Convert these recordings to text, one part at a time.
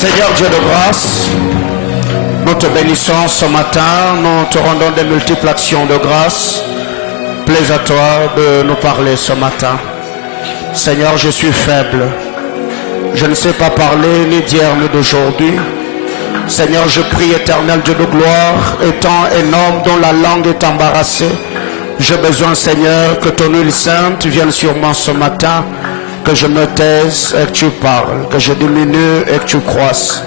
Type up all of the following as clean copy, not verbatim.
Seigneur Dieu de grâce, nous te bénissons ce matin, nous te rendons des multiples actions de grâce. Plaise à toi de nous parler ce matin. Seigneur, je suis faible. Je ne sais pas parler ni d'hier ni d'aujourd'hui. Seigneur, je prie, éternel Dieu de gloire, étant un homme dont la langue est embarrassée. J'ai besoin, Seigneur, que ton huile sainte vienne sur moi ce matin, que je me taise et que tu parles, que je diminue et que tu croisses.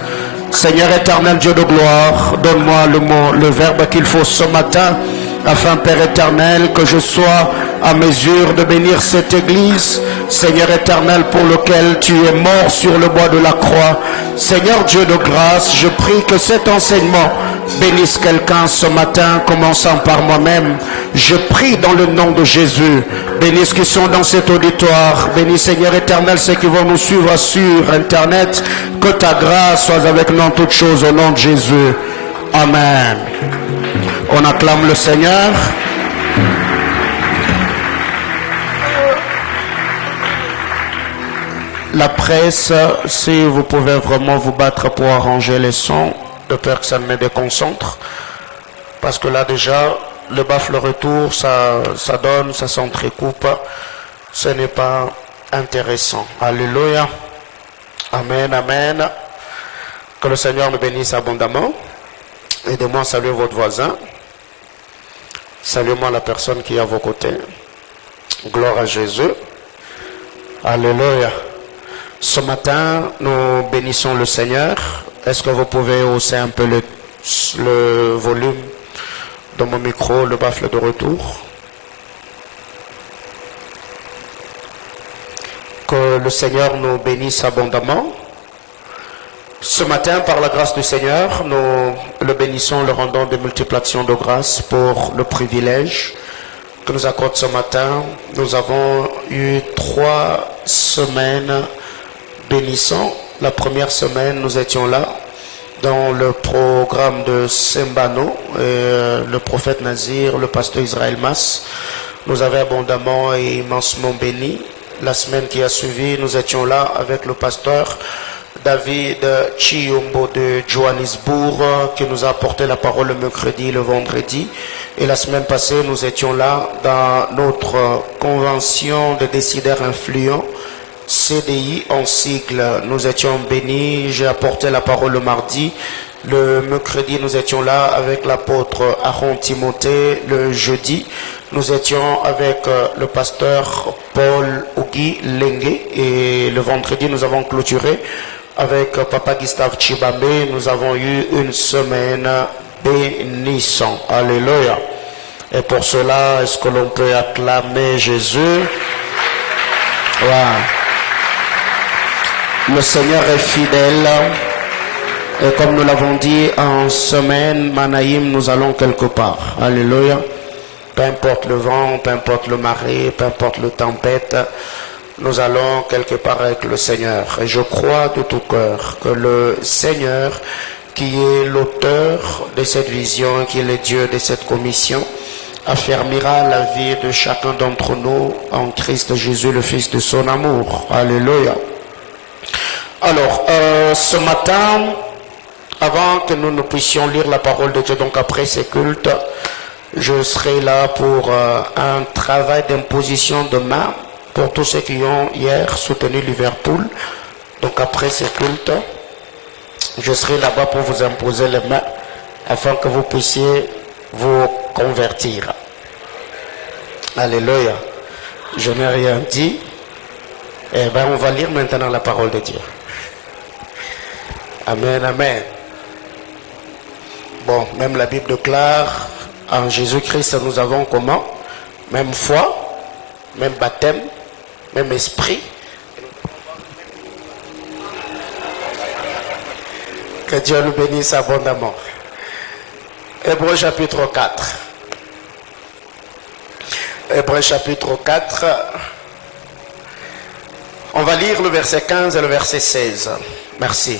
Seigneur éternel Dieu de gloire, donne-moi le mot, le verbe qu'il faut ce matin, afin, Père éternel, que je sois à mesure de bénir cette église, Seigneur éternel, pour lequel tu es mort sur le bois de la croix. Seigneur Dieu de grâce, je prie que cet enseignement bénisse quelqu'un ce matin, commençant par moi-même. Je prie dans le nom de Jésus. Bénis ceux qui sont dans cet auditoire. Bénis, Seigneur éternel, ceux qui vont nous suivre sur Internet. Que ta grâce soit avec nous en toutes choses au nom de Jésus. Amen. On acclame le Seigneur. La presse, si vous pouvez vraiment vous battre pour arranger les sons, de peur que ça ne me déconcentre. Parce que là déjà, le baffle retour, ça donne, ça s'entrecoupe. Ce n'est pas intéressant. Alléluia. Amen, amen. Que le Seigneur me bénisse abondamment. Aidez-moi à saluer votre voisin. Saluez-moi la personne qui est à vos côtés. Gloire à Jésus. Alléluia. Ce matin, nous bénissons le Seigneur. Est-ce que vous pouvez hausser un peu le volume de mon micro, le baffle de retour? Que le Seigneur nous bénisse abondamment. Ce matin, par la grâce du Seigneur, nous le bénissons, le rendons de multiples actions de grâce pour le privilège que nous accorde ce matin. Nous avons eu 3 semaines bénissant. La première semaine, nous étions là dans le programme de Sembano, le prophète Nazir, le pasteur Israël Mas nous avait abondamment et immensement bénis. La semaine qui a suivi, nous étions là avec le pasteur David Chiyombo de Johannesburg qui nous a apporté la parole le mercredi et le vendredi. Et la semaine passée, nous étions là dans notre convention de décideurs influents, CDI en sigle. Nous étions bénis, j'ai apporté la parole le mardi. Le mercredi, nous étions là avec l'apôtre Aaron Timothée. Le jeudi, nous étions avec le pasteur Paul Ogi Lengue. Et le vendredi, nous avons clôturé avec Papa Gustave Chibambe. Nous avons eu une semaine bénissante. Alléluia. Et pour cela, est-ce que l'on peut acclamer Jésus? Wow. Le Seigneur est fidèle. Et comme nous l'avons dit, en semaine, Manaïm, nous allons quelque part. Alléluia. Peu importe le vent, peu importe le marée, peu importe le tempête, nous allons quelque part avec le Seigneur. Et je crois de tout cœur que le Seigneur, qui est l'auteur de cette vision, qui est le Dieu de cette commission, affermira la vie de chacun d'entre nous en Christ Jésus, le Fils de son amour. Alléluia. Alors, ce matin, avant que nous ne puissions lire la parole de Dieu, donc après ces cultes, je serai là pour un travail d'imposition de main pour tous ceux qui ont hier soutenu Liverpool. Donc après ces cultes, je serai là-bas pour vous imposer les mains afin que vous puissiez vous convertir. Alléluia. Je n'ai rien dit. Eh bien, on va lire maintenant la parole de Dieu. Amen, amen. Bon, même la Bible déclare, en Jésus-Christ, nous avons comment? Même foi, même baptême, même esprit. Que Dieu nous bénisse abondamment. Hébreux chapitre 4. Hébreux chapitre 4. On va lire le verset 15 et le verset 16. Merci.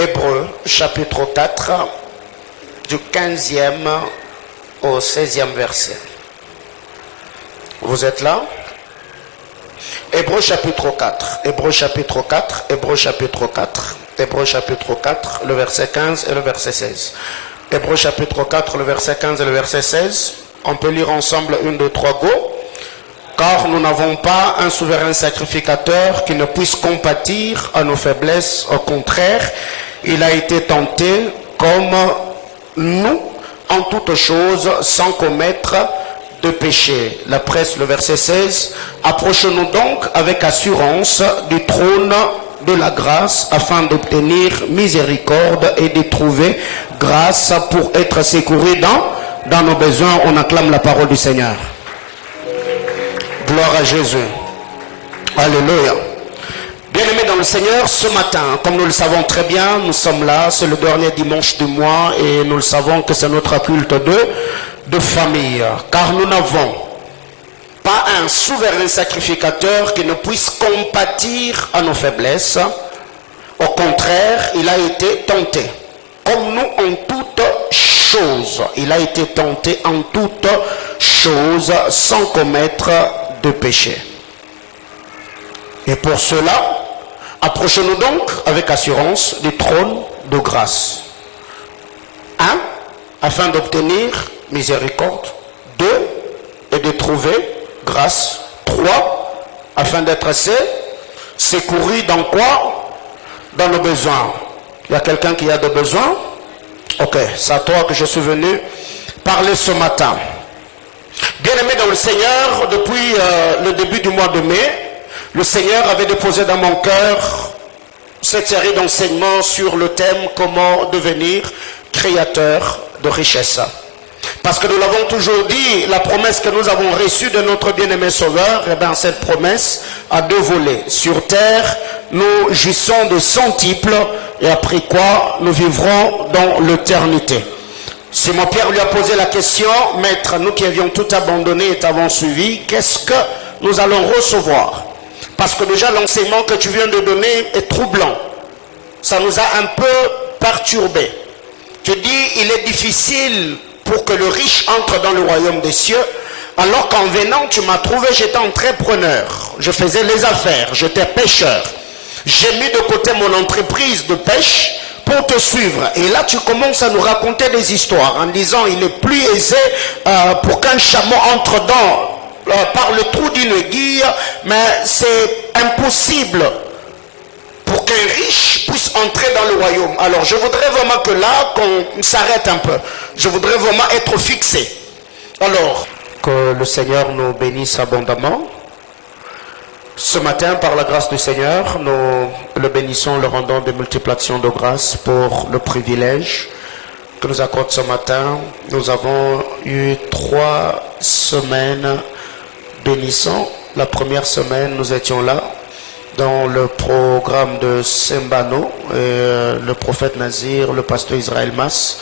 Hébreux chapitre 4, du 15e au 16e verset. Vous êtes là? Hébreux chapitre 4, Hébreux chapitre 4, Hébreux chapitre 4, Hébreux chapitre 4, le verset 15 et le verset 16. Hébreux chapitre 4, le verset 15 et le verset 16. On peut lire ensemble 1, 2, 3, go. Car nous n'avons pas un souverain sacrificateur qui ne puisse compatir à nos faiblesses. Au contraire, il a été tenté comme nous en toutes choses sans commettre de péché. La presse, le verset 16. Approchons-nous donc avec assurance du trône de la grâce afin d'obtenir miséricorde et de trouver grâce pour être secouru dans nos besoins. On acclame la parole du Seigneur. Gloire à Jésus. Alléluia. Bien-aimés dans le Seigneur, ce matin, comme nous le savons très bien, nous sommes là, c'est le dernier dimanche du mois et nous le savons que c'est notre culte de famille. Car nous n'avons pas un souverain sacrificateur qui ne puisse compatir à nos faiblesses. Au contraire, il a été tenté. Comme nous en toutes choses. Il a été tenté en toutes choses sans commettre de péché. Et pour cela, approchons-nous donc avec assurance du trône de grâce. 1. Afin d'obtenir miséricorde. 2. Et de trouver grâce. 3. Afin d'être secouru dans quoi? Dans le besoin. Il y a quelqu'un qui a des besoins? Ok, c'est à toi que je suis venu parler ce matin. Bien-aimé dans le Seigneur, depuis le début du mois de mai, le Seigneur avait déposé dans mon cœur cette série d'enseignements sur le thème « Comment devenir créateur de richesse ». Parce que nous l'avons toujours dit, la promesse que nous avons reçue de notre bien-aimé Sauveur, eh bien, cette promesse a 2 volets. Sur terre, nous jouissons de centuples et après quoi, nous vivrons dans l'éternité. Simon-Pierre lui a posé la question, « Maître, nous qui avions tout abandonné et t'avons suivi, qu'est-ce que nous allons recevoir ?» Parce que déjà l'enseignement que tu viens de donner est troublant. Ça nous a un peu perturbés. Tu dis, il est difficile pour que le riche entre dans le royaume des cieux, alors qu'en venant, tu m'as trouvé, j'étais entrepreneur. Je faisais les affaires, j'étais pêcheur. J'ai mis de côté mon entreprise de pêche pour te suivre. Et là, tu commences à nous raconter des histoires en disant, il est plus aisé pour qu'un chameau entre par le trou d'une aiguille, mais c'est impossible pour qu'un riche puisse entrer dans le royaume. Alors, je voudrais vraiment que là, qu'on s'arrête un peu. Je voudrais vraiment être fixé. Alors, que le Seigneur nous bénisse abondamment. Ce matin, par la grâce du Seigneur, nous le bénissons, le rendons des multiplications de grâce pour le privilège que nous accorde ce matin. Nous avons eu 3 semaines bénissant. La première semaine, nous étions là dans le programme de Sembano, le prophète Nazir, le pasteur Israël Mas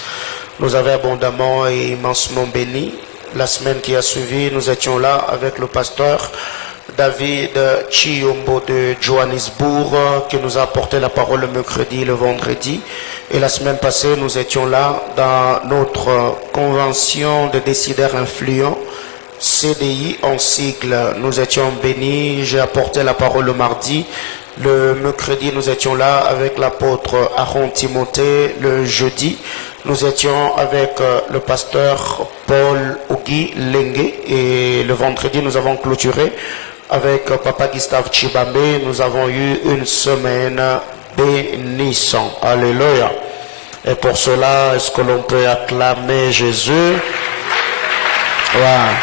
nous avait abondamment et immensement bénis. La semaine qui a suivi, nous étions là avec le pasteur David Chiyombo de Johannesburg qui nous a apporté la parole le mercredi et le vendredi. Et la semaine passée, nous étions là dans notre convention de décideurs influents, CDI en sigle. Nous étions bénis, j'ai apporté la parole le mardi. Le mercredi, nous étions là avec l'apôtre Aaron Timothée. Le jeudi, nous étions avec le pasteur Paul Ogi Lengue. Et le vendredi, nous avons clôturé avec Papa Gustave Chibambe. Nous avons eu une semaine bénissante. Alléluia. Et pour cela, est-ce que l'on peut acclamer Jésus? Ouais.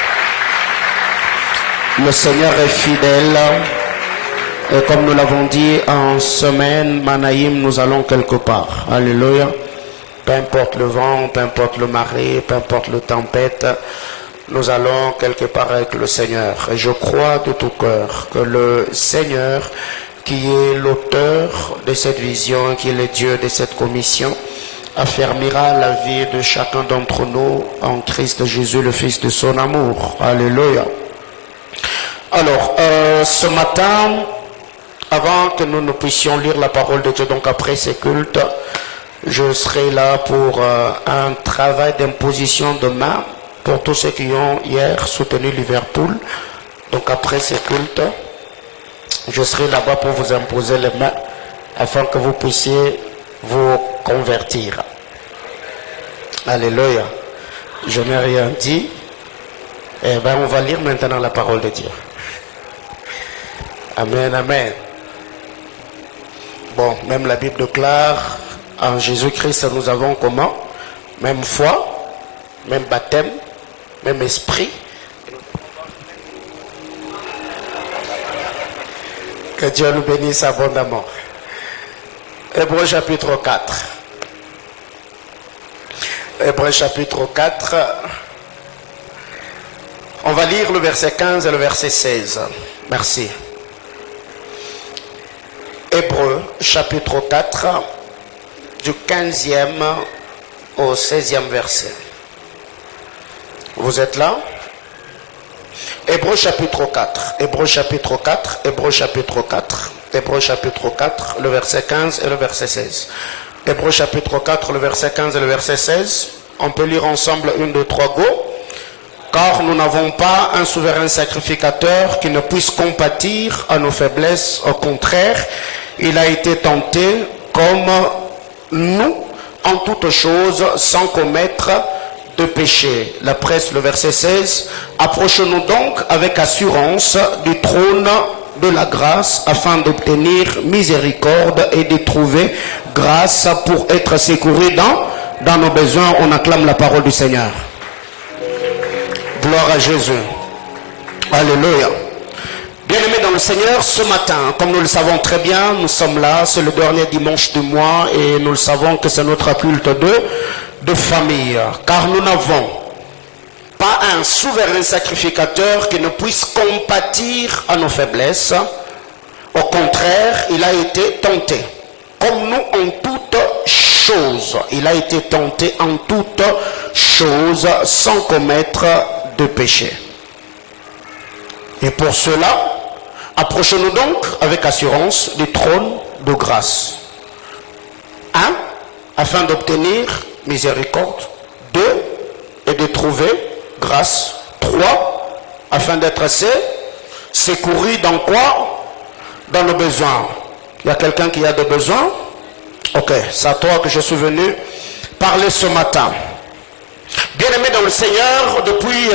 Le Seigneur est fidèle. Et comme nous l'avons dit, en semaine, Manaïm, nous allons quelque part. Alléluia. Peu importe le vent, peu importe le marée, peu importe la tempête, nous allons quelque part avec le Seigneur. Et je crois de tout cœur que le Seigneur, qui est l'auteur de cette vision, qui est le Dieu de cette commission, affermira la vie de chacun d'entre nous en Christ Jésus, le Fils de son amour. Alléluia. Alors, ce matin, avant que nous ne puissions lire la parole de Dieu, donc après ces cultes, je serai là pour un travail d'imposition de main pour tous ceux qui ont hier soutenu Liverpool. Donc après ces cultes, Je serai là-bas pour vous imposer les mains afin que vous puissiez vous convertir. Alléluia. Je n'ai rien dit. Eh bien, on va lire maintenant la parole de Dieu. Amen, amen. Bon, même la Bible déclare, en Jésus-Christ, nous avons comment? Même foi, même baptême, même esprit. Que Dieu nous bénisse abondamment. Hébreux chapitre 4. Hébreux chapitre 4. On va lire le verset 15 et le verset 16. Merci. Hébreux chapitre 4, du 15e au 16e verset. Vous êtes là? Hébreux chapitre 4, Hébreux chapitre 4, Hébreux chapitre 4, Hébreux chapitre 4, le verset 15 et le verset 16. Hébreux chapitre 4, le verset 15 et le verset 16. On peut lire ensemble 1, 2, 3, go. Car nous n'avons pas un souverain sacrificateur qui ne puisse compatir à nos faiblesses. Au contraire, il a été tenté comme nous en toutes choses sans commettre de péché. La presse, le verset 16. Approchons-nous donc avec assurance du trône de la grâce afin d'obtenir miséricorde et de trouver grâce pour être secouru dans nos besoins. On acclame la parole du Seigneur. Gloire à Jésus. Alléluia. Bien-aimés dans le Seigneur, ce matin, comme nous le savons très bien, nous sommes là, c'est le dernier dimanche du mois et nous le savons que c'est notre culte de famille. Car nous n'avons pas un souverain sacrificateur qui ne puisse compatir à nos faiblesses. Au contraire, il a été tenté, comme nous en toutes choses. Il a été tenté en toutes choses sans commettre de péché. Et pour cela, approchons-nous donc avec assurance du trône de grâce. 1. Afin d'obtenir miséricorde. 2. Et de trouver grâce. 3. Afin d'être secouru dans quoi? Dans le besoin. Il y a quelqu'un qui a des besoins? Ok, c'est à toi que je suis venu parler ce matin. Bien-aimé dans le Seigneur, depuis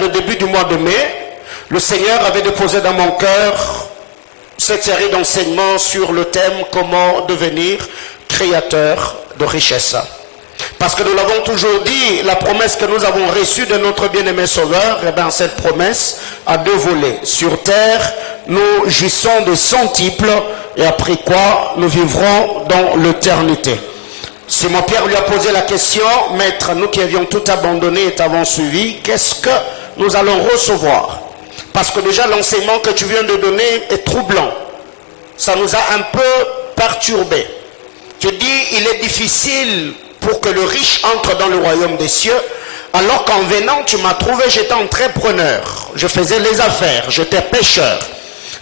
le début du mois de mai, le Seigneur avait déposé dans mon cœur cette série d'enseignements sur le thème « Comment devenir créateur de richesse ». Parce que nous l'avons toujours dit, la promesse que nous avons reçue de notre bien-aimé Sauveur, eh bien, cette promesse a 2 volets. Sur terre, nous jouissons de centuples et après quoi, nous vivrons dans l'éternité. Simon-Pierre lui a posé la question, « Maître, nous qui avions tout abandonné et t'avons suivi, qu'est-ce que nous allons recevoir ?» Parce que déjà l'enseignement que tu viens de donner est troublant. Ça nous a un peu perturbés. Tu dis, il est difficile pour que le riche entre dans le royaume des cieux, alors qu'en venant, tu m'as trouvé, j'étais entrepreneur. Je faisais les affaires, j'étais pêcheur.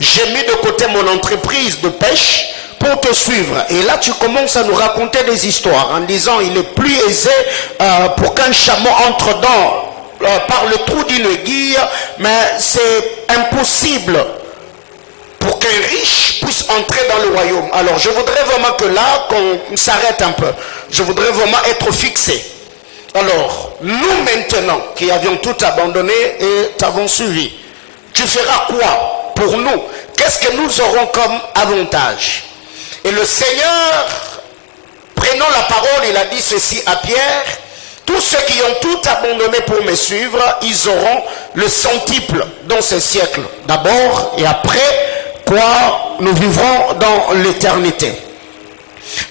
J'ai mis de côté mon entreprise de pêche pour te suivre. Et là, tu commences à nous raconter des histoires en disant, il est plus aisé pour qu'un chameau entre par le trou d'une aiguille, mais c'est impossible pour qu'un riche puisse entrer dans le royaume. Alors, je voudrais vraiment que là, qu'on s'arrête un peu. Je voudrais vraiment être fixé. Alors, nous maintenant, qui avions tout abandonné et t'avons suivi, tu feras quoi pour nous? Qu'est-ce que nous aurons comme avantage? Et le Seigneur, prenant la parole, il a dit ceci à Pierre, tous ceux qui ont tout abandonné pour me suivre, ils auront le centuple dans ce siècle. D'abord et après, quoi, nous vivrons dans l'éternité.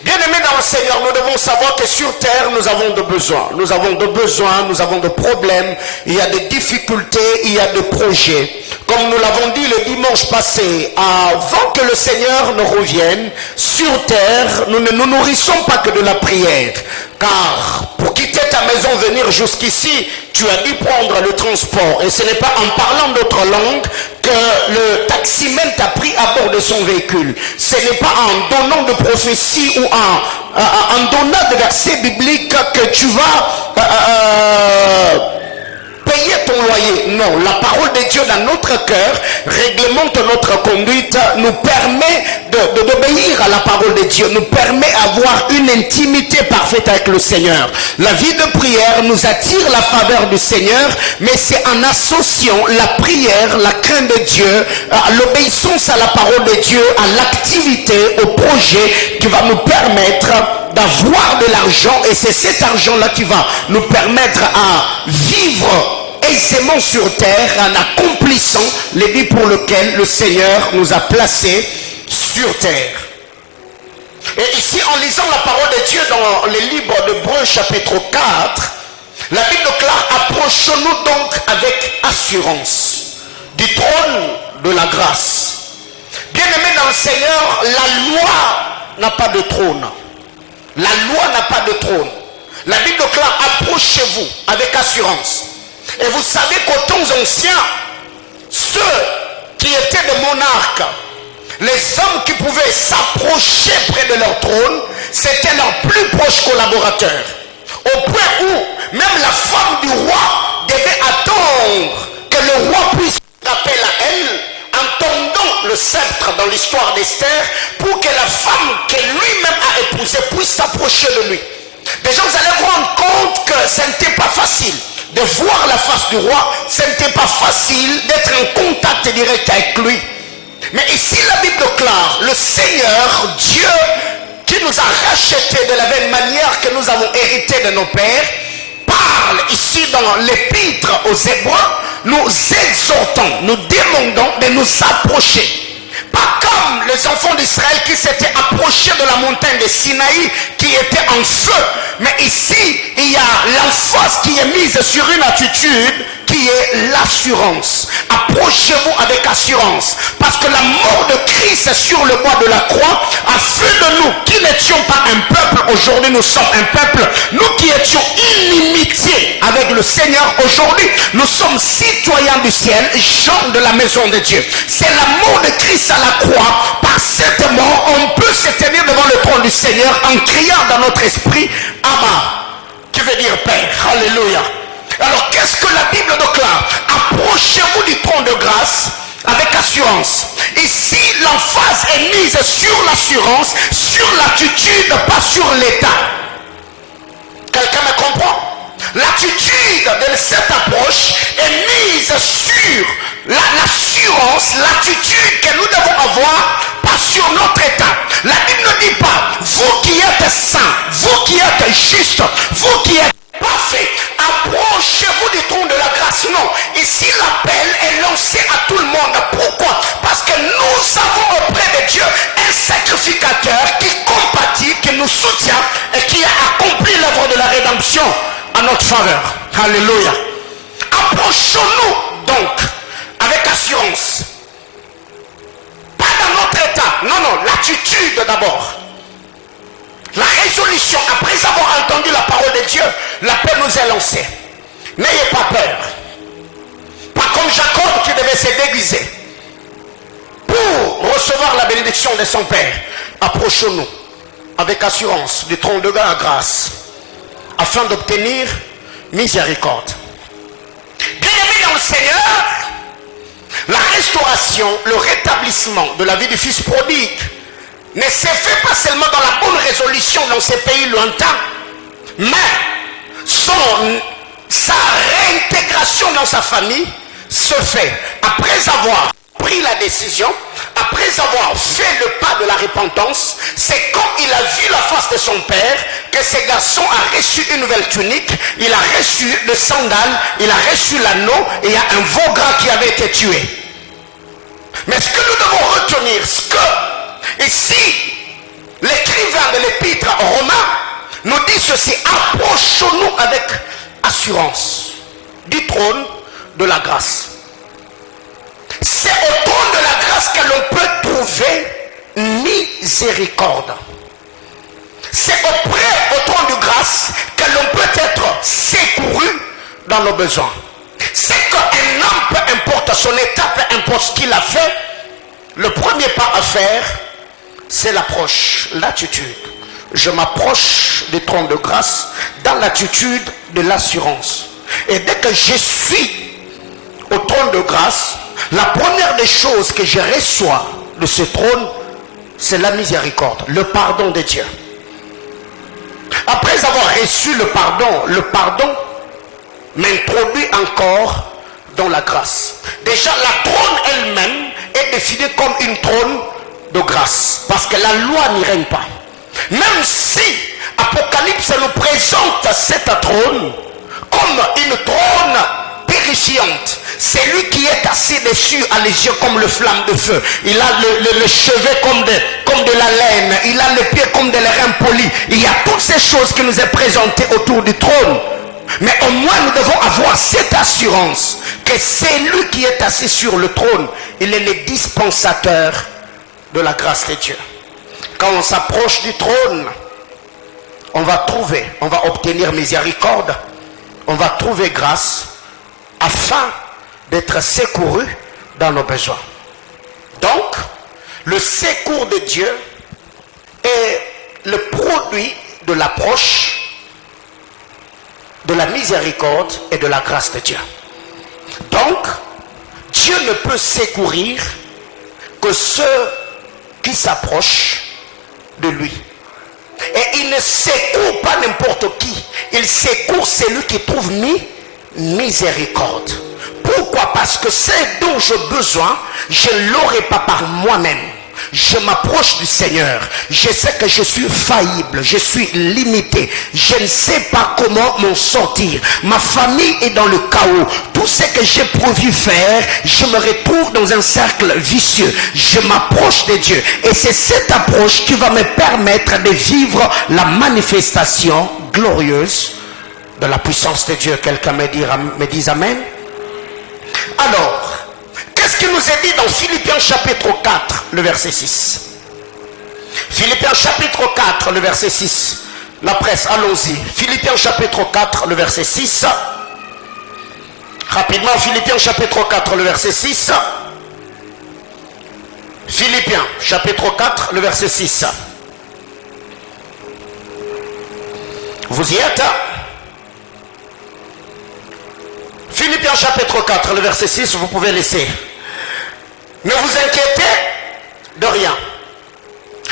Bien-aimés dans le Seigneur, nous devons savoir que sur terre, nous avons de besoins. Nous avons de besoins, nous avons de problèmes, il y a des difficultés, il y a des projets. Comme nous l'avons dit le dimanche passé, avant que le Seigneur ne revienne, sur terre, nous ne nous nourrissons pas que de la prière. Car pour quitter ta maison, venir jusqu'ici, tu as dû prendre le transport. Et ce n'est pas en parlant d'autres langues que le taximène t'a pris à bord de son véhicule. Ce n'est pas en donnant de prophétie ou en donnant de versets bibliques que tu vas payer ton loyer. Non, la parole de Dieu dans notre cœur réglemente notre conduite, nous permet d'obéir à la parole de Dieu, nous permet d'avoir une intimité parfaite avec le Seigneur. La vie de prière nous attire la faveur du Seigneur, mais c'est en associant la prière, la crainte de Dieu, l'obéissance à la parole de Dieu, à l'activité, au projet qui va nous permettre d'avoir de l'argent, et c'est cet argent-là qui va nous permettre à vivre aisément sur terre en accomplissant les buts pour lesquels le Seigneur nous a placés sur terre. Et ici, en lisant la parole de Dieu dans le livre d'Hébreux chapitre 4, la Bible déclare: approchons-nous donc avec assurance du trône de la grâce. Bien-aimés dans le Seigneur, la loi n'a pas de trône. La loi n'a pas de trône. La Bible déclare: approchez-vous avec assurance. Et vous savez qu'aux temps anciens, ceux qui étaient des monarques, les hommes qui pouvaient s'approcher près de leur trône, c'était leurs plus proches collaborateurs. Au point où même la femme du roi devait attendre que le roi puisse frapper la haine en tendant le sceptre dans l'histoire d'Esther, pour que la femme que lui-même a épousée puisse s'approcher de lui. Déjà, vous allez vous rendre compte que ce n'était pas facile de voir la face du roi, ce n'était pas facile d'être en contact direct avec lui. Mais ici, la Bible déclare: le Seigneur, Dieu, qui nous a rachetés de la même manière que nous avons hérité de nos pères, parle ici dans l'épître aux Hébreux, nous exhortons, nous demandons de nous approcher. Pas comme les enfants d'Israël qui s'étaient approchés de la montagne de Sinaï qui était en feu. Mais ici, il y a l'emphase qui est mise sur une attitude qui est l'assurance. Approchez-vous avec assurance. Parce que la mort de Christ sur le bois de la croix a fait de nous, qui n'étions pas un peuple, aujourd'hui nous sommes un peuple. Nous qui étions inimitiés avec le Seigneur, aujourd'hui nous sommes citoyens du ciel, gens de la maison de Dieu. C'est la mort de Christ à la croix. Par cette mort, on peut se tenir devant le trône du Seigneur en criant dans notre esprit: Abba, qui veut dire Père. Alléluia. Alors qu'est-ce que la Bible déclare? Approchez-vous du trône de grâce avec assurance. Ici, l'emphase est mise sur l'assurance, sur l'attitude, pas sur l'état. Quelqu'un me comprend? L'attitude de cette approche est mise sur l'assurance, l'attitude que nous devons avoir, pas sur notre état. La Bible ne dit pas: vous qui êtes saints, vous qui êtes justes, vous qui êtes parfait, approchez-vous du trône de la grâce. Non, ici l'appel est lancé à tout le monde. Pourquoi? Parce que nous avons auprès de Dieu un sacrificateur qui compatit, qui nous soutient et qui a accompli l'œuvre de la rédemption à notre faveur. Alléluia. Approchons-nous donc avec assurance. Pas dans notre état. Non, non, l'attitude d'abord. La résolution, après avoir entendu la parole de Dieu, l'appel nous est lancé. N'ayez pas peur. Pas comme Jacob qui devait se déguiser pour recevoir la bénédiction de son Père. Approchons-nous avec assurance du trône de la grâce afin d'obtenir miséricorde. Bien-aimés dans le Seigneur, la restauration, le rétablissement de la vie du Fils prodigue ne se fait pas seulement dans la bonne résolution dans ces pays lointains, mais sa réintégration dans sa famille se fait après avoir pris la décision, après avoir fait le pas de la repentance. C'est quand il a vu la face de son père que ce garçon a reçu une nouvelle tunique, il a reçu le sandal, il a reçu l'anneau, et il y a un veau gras qui avait été tué. Mais ce que nous devons retenir, c'est que ici, l'écrivain de l'épître aux Romains nous dit ceci: approchons-nous avec assurance du trône de la grâce. C'est au trône de la grâce que l'on peut trouver miséricorde. C'est au trône de grâce que l'on peut être secouru dans nos besoins. C'est qu'un homme, peu importe son état, peu importe ce qu'il a fait, le premier pas à faire, c'est l'approche, l'attitude. Je m'approche du trône de grâce dans l'attitude de l'assurance. Et dès que je suis au trône de grâce, la première des choses que je reçois de ce trône, c'est la miséricorde, le pardon de Dieu. Après avoir reçu le pardon m'introduit encore dans la grâce. Déjà, la trône elle-même est définie comme une trône de grâce, parce que la loi n'y règne pas. Même si Apocalypse nous présente cet trône comme une trône périfiante, c'est lui qui est assis dessus a les yeux comme le flamme de feu. Il a le cheveu comme de la laine. Il a les pieds comme de l'airain poli. Il y a toutes ces choses qui nous est présentées autour du trône. Mais au moins nous devons avoir cette assurance que c'est lui qui est assis sur le trône. Il est le dispensateur de la grâce de Dieu. Quand on s'approche du trône, on va obtenir miséricorde, on va trouver grâce afin d'être secouru dans nos besoins. Donc, le secours de Dieu est le produit de l'approche de la miséricorde et de la grâce de Dieu. Donc, Dieu ne peut secourir que ceux qui s'approchent de lui. Et il ne secourt pas n'importe qui. Il secourt celui qui trouve miséricorde. Pourquoi? Parce que ce dont j'ai besoin, je ne l'aurai pas par moi-même. Je m'approche du Seigneur. Je sais que je suis faillible, je suis limité. Je ne sais pas comment m'en sortir. Ma famille est dans le chaos. Tout ce que j'ai prévu faire, je me retrouve dans un cercle vicieux. Je m'approche de Dieu. Et c'est cette approche qui va me permettre de vivre la manifestation glorieuse de la puissance de Dieu. Quelqu'un me dit Amen. Alors, qu'est-ce qui nous est dit dans Philippiens chapitre 4, le verset 6? Philippiens chapitre 4, le verset 6. La presse, allons-y. Philippiens chapitre 4, le verset 6. Rapidement, Philippiens chapitre 4, le verset 6. Philippiens chapitre 4, le verset 6. Vous y êtes? Philippiens chapitre 4, le verset 6, vous pouvez laisser. Ne vous inquiétez de rien.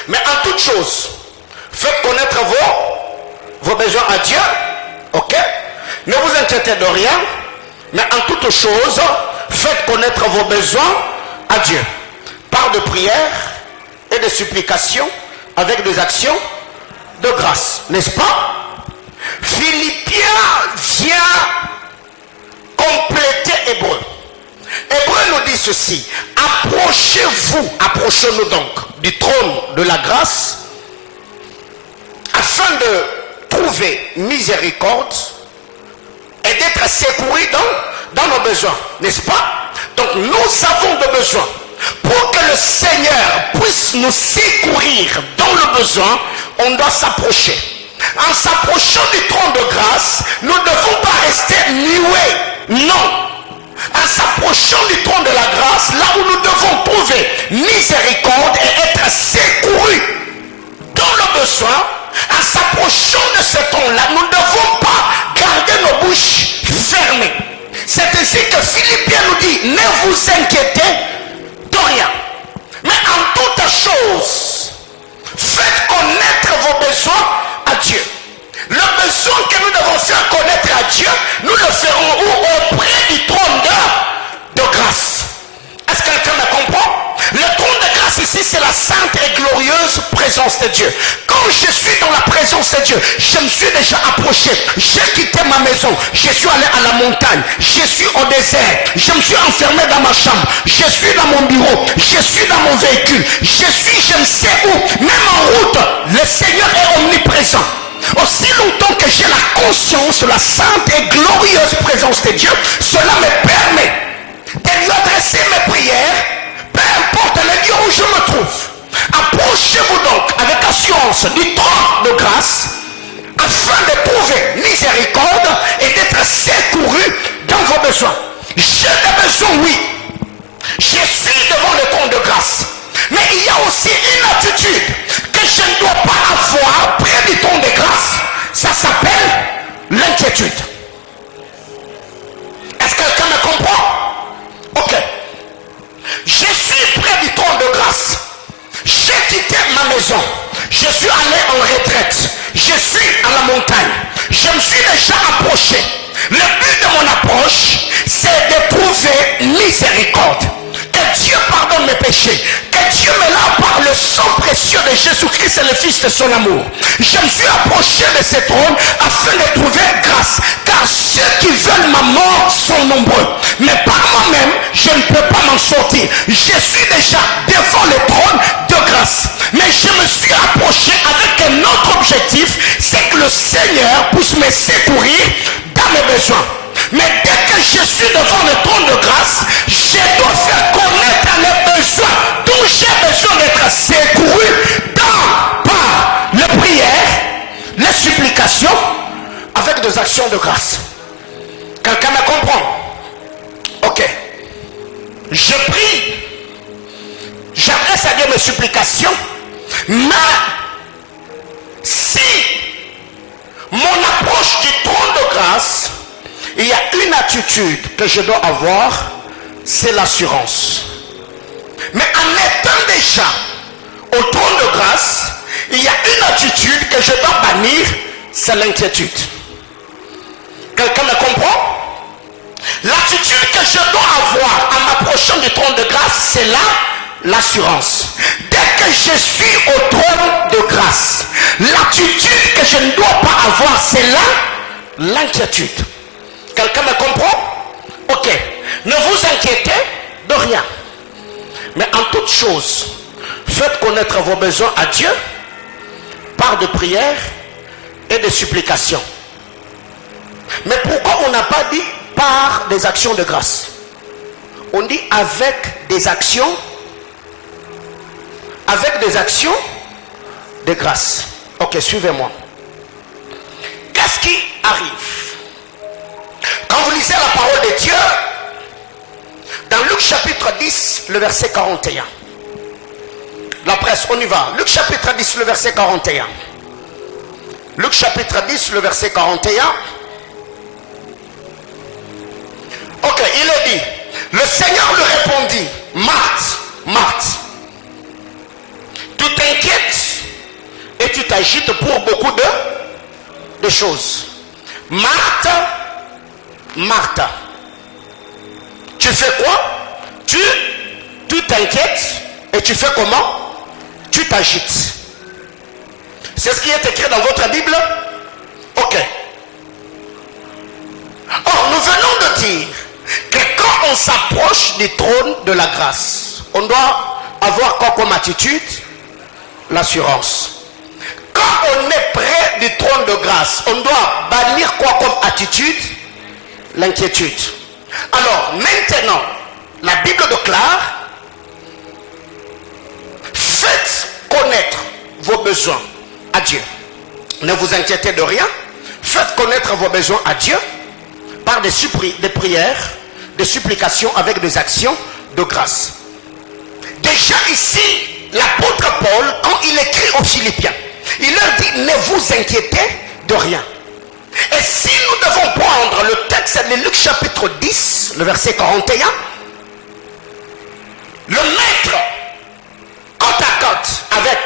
Mais en toute chose, faites connaître vos besoins à Dieu. Ok? Ne vous inquiétez de rien. Mais en toute chose, faites connaître vos besoins à Dieu. Par de prières et de supplications avec des actions de grâce. N'est-ce pas? Philippiens vient compléter Hébreu. Hébreu nous dit ceci: approchez-vous, approchons-nous donc du trône de la grâce afin de trouver miséricorde et d'être secourus dans nos besoins, n'est-ce pas? Donc nous avons des besoins. Pour que le Seigneur puisse nous secourir dans le besoin, on doit s'approcher. En s'approchant du trône de grâce, nous ne devons pas rester muets. Non. En s'approchant du trône de la grâce, là où nous devons trouver miséricorde et être secourus dans le besoin, en s'approchant de ce trône-là, nous ne devons pas garder nos bouches fermées. C'est ainsi que Philippiens nous dit: ne vous inquiétez de rien. Mais en toute chose, faites connaître vos besoins à Dieu. Le besoin que nous devons faire connaître à Dieu, nous le ferons où? Auprès du trône de grâce. Est-ce que quelqu'un me comprend? Le trône de grâce ici, c'est la sainte et glorieuse présence de Dieu. Quand je suis dans la présence de Dieu, je me suis déjà approché. J'ai quitté ma maison. Je suis allé à la montagne. Je suis au désert. Je me suis enfermé dans ma chambre. Je suis dans mon bureau. Je suis dans mon véhicule. Je ne sais où. Même en route, le Seigneur est omniprésent. Aussi longtemps que j'ai la conscience de la sainte et glorieuse présence de Dieu, cela me permet de lui adresser mes prières, peu importe le lieu où je me trouve. Approchez-vous donc avec assurance du trône de grâce afin de trouver miséricorde et d'être secouru dans vos besoins. J'ai des besoins, oui. Je suis devant le trône de grâce. Mais il y a aussi une attitude que je ne dois pas avoir près du trône de grâce. Ça s'appelle l'inquiétude. maison. Je suis allé en retraite. Je suis à la montagne. Je me suis déjà approché. Le but de mon approche, c'est de trouver miséricorde. Que Dieu pardonne mes péchés. Que Dieu me lave par le sang précieux de Jésus-Christ et le Fils de son amour. Je me suis approché de ce trône afin de trouver grâce. Car ceux qui veulent ma mort sont nombreux. Mais par moi-même, je ne peux pas m'en sortir. Je suis déjà devant le trône de grâce. Mais je me suis approché avec un autre objectif. C'est que le Seigneur puisse me secourir dans mes besoins. Mais dès que je suis devant le trône de grâce, je dois faire connaître les besoins dont j'ai besoin d'être secouru par les prières, les supplications, avec des actions de grâce. Quelqu'un me comprend? Ok. Je prie, j'adresse à Dieu mes supplications, mais si mon approche du trône de grâce, il y a une attitude que je dois avoir, c'est l'assurance. Mais en étant déjà au trône de grâce, il y a une attitude que je dois bannir, c'est l'inquiétude. Quelqu'un me comprend? L'attitude que je dois avoir en m'approchant du trône de grâce, c'est là l'assurance. Dès que je suis au trône de grâce, l'attitude que je ne dois pas avoir, c'est là l'inquiétude. Quelqu'un me comprend? Ok. Ne vous inquiétez de rien. Mais en toute chose, faites connaître vos besoins à Dieu par de prières et de supplications. Mais pourquoi on n'a pas dit par des actions de grâce? On dit avec des actions de grâce. Ok, suivez-moi. Qu'est-ce qui arrive quand vous lisez la parole de Dieu dans Luc chapitre 10, le verset 41? La presse, on y va. Luc chapitre 10, le verset 41. Luc chapitre 10, le verset 41. Ok, il est dit, le Seigneur lui répondit, Marthe, Marthe, tu t'inquiètes et tu t'agites pour beaucoup de choses. Marthe, Marthe, tu fais quoi? Tu t'inquiètes et tu fais comment? Tu t'agites. C'est ce qui est écrit dans votre Bible? Ok. Or, nous venons de dire que quand on s'approche du trône de la grâce, on doit avoir quoi comme attitude? L'assurance. Quand on est près du trône de grâce, on doit bannir quoi comme attitude? L'inquiétude. Alors, maintenant, la Bible déclare, faites connaître vos besoins à Dieu. Ne vous inquiétez de rien. Faites connaître vos besoins à Dieu par des prières, des supplications avec des actions de grâce. Déjà ici, l'apôtre Paul, quand il écrit aux Philippiens, il leur dit, ne vous inquiétez de rien. Et si nous devons prendre le texte de Luc chapitre 10, le verset 41, le mettre côte à côte avec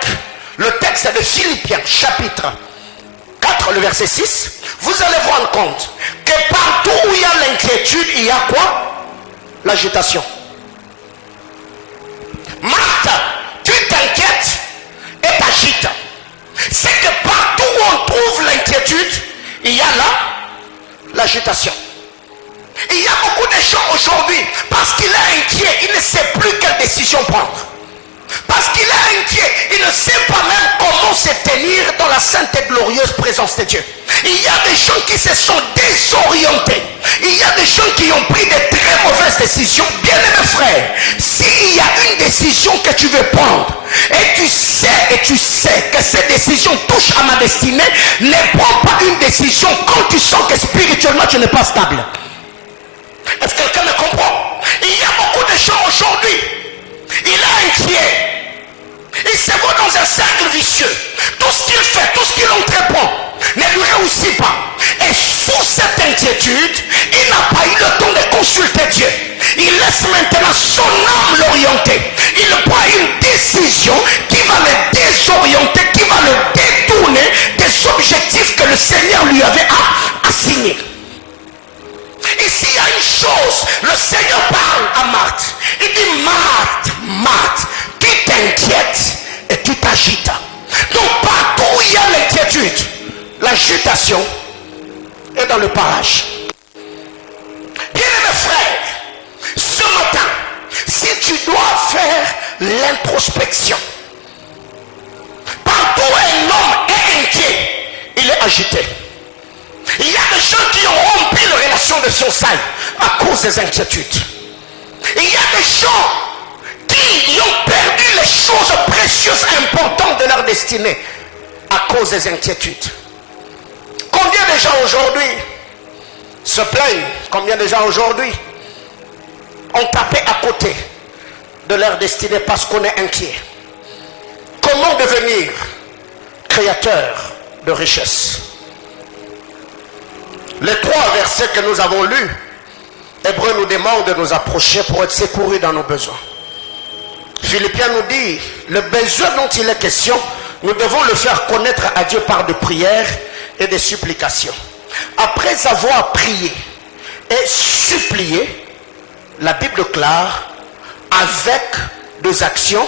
le texte de Philippiens chapitre 4, le verset 6, vous allez vous rendre compte que partout où il y a l'inquiétude, il y a quoi? L'agitation. Marthe, tu t'inquiètes et t'agites. C'est que partout où on trouve l'inquiétude, il y a là l'agitation. Il y a beaucoup de gens aujourd'hui, parce qu'il est inquiet, il ne sait plus quelle décision prendre. Parce qu'il est inquiet, il ne sait pas même comment se tenir dans la sainte et glorieuse présence de Dieu. Il y a des gens qui se sont désorientés. Il y a des gens qui ont pris de très mauvaises décisions. Bien-aimés frères, s'il y a une décision que tu veux prendre, et tu sais que cette décision touche à ma destinée, ne prends pas une décision quand tu sens que spirituellement tu n'es pas stable. Est-ce que quelqu'un me comprend? Il y a beaucoup de gens aujourd'hui, il est inquiet. Il se voit dans un cercle vicieux. Tout ce qu'il fait, tout ce qu'il entreprend ne lui réussit pas. Et sous cette inquiétude, il n'a pas eu le temps de consulter Dieu. Il laisse maintenant son âme l'orienter. Il prend une décision qui va le désorienter agite. Donc partout où il y a l'inquiétude, l'agitation est dans le parage. Bien-aimés frères, ce matin, si tu dois faire l'introspection, partout où un homme est inquiet, il est agité. Il y a des gens qui ont rompu les relations de fiançailles à cause des inquiétudes. Il y a des gens qui ont perdu les choses précieuses importantes de leur destinée à cause des inquiétudes. Combien de gens aujourd'hui se plaignent? Combien de gens aujourd'hui ont tapé à côté de leur destinée parce qu'on est inquiet? Comment devenir créateur de richesse? Les 3 versets que nous avons lus, Hébreux nous demande de nous approcher pour être secourus dans nos besoins. Philippiens nous dit, le besoin dont il est question, nous devons le faire connaître à Dieu par de prières et des supplications. Après avoir prié et supplié, la Bible déclare, avec des actions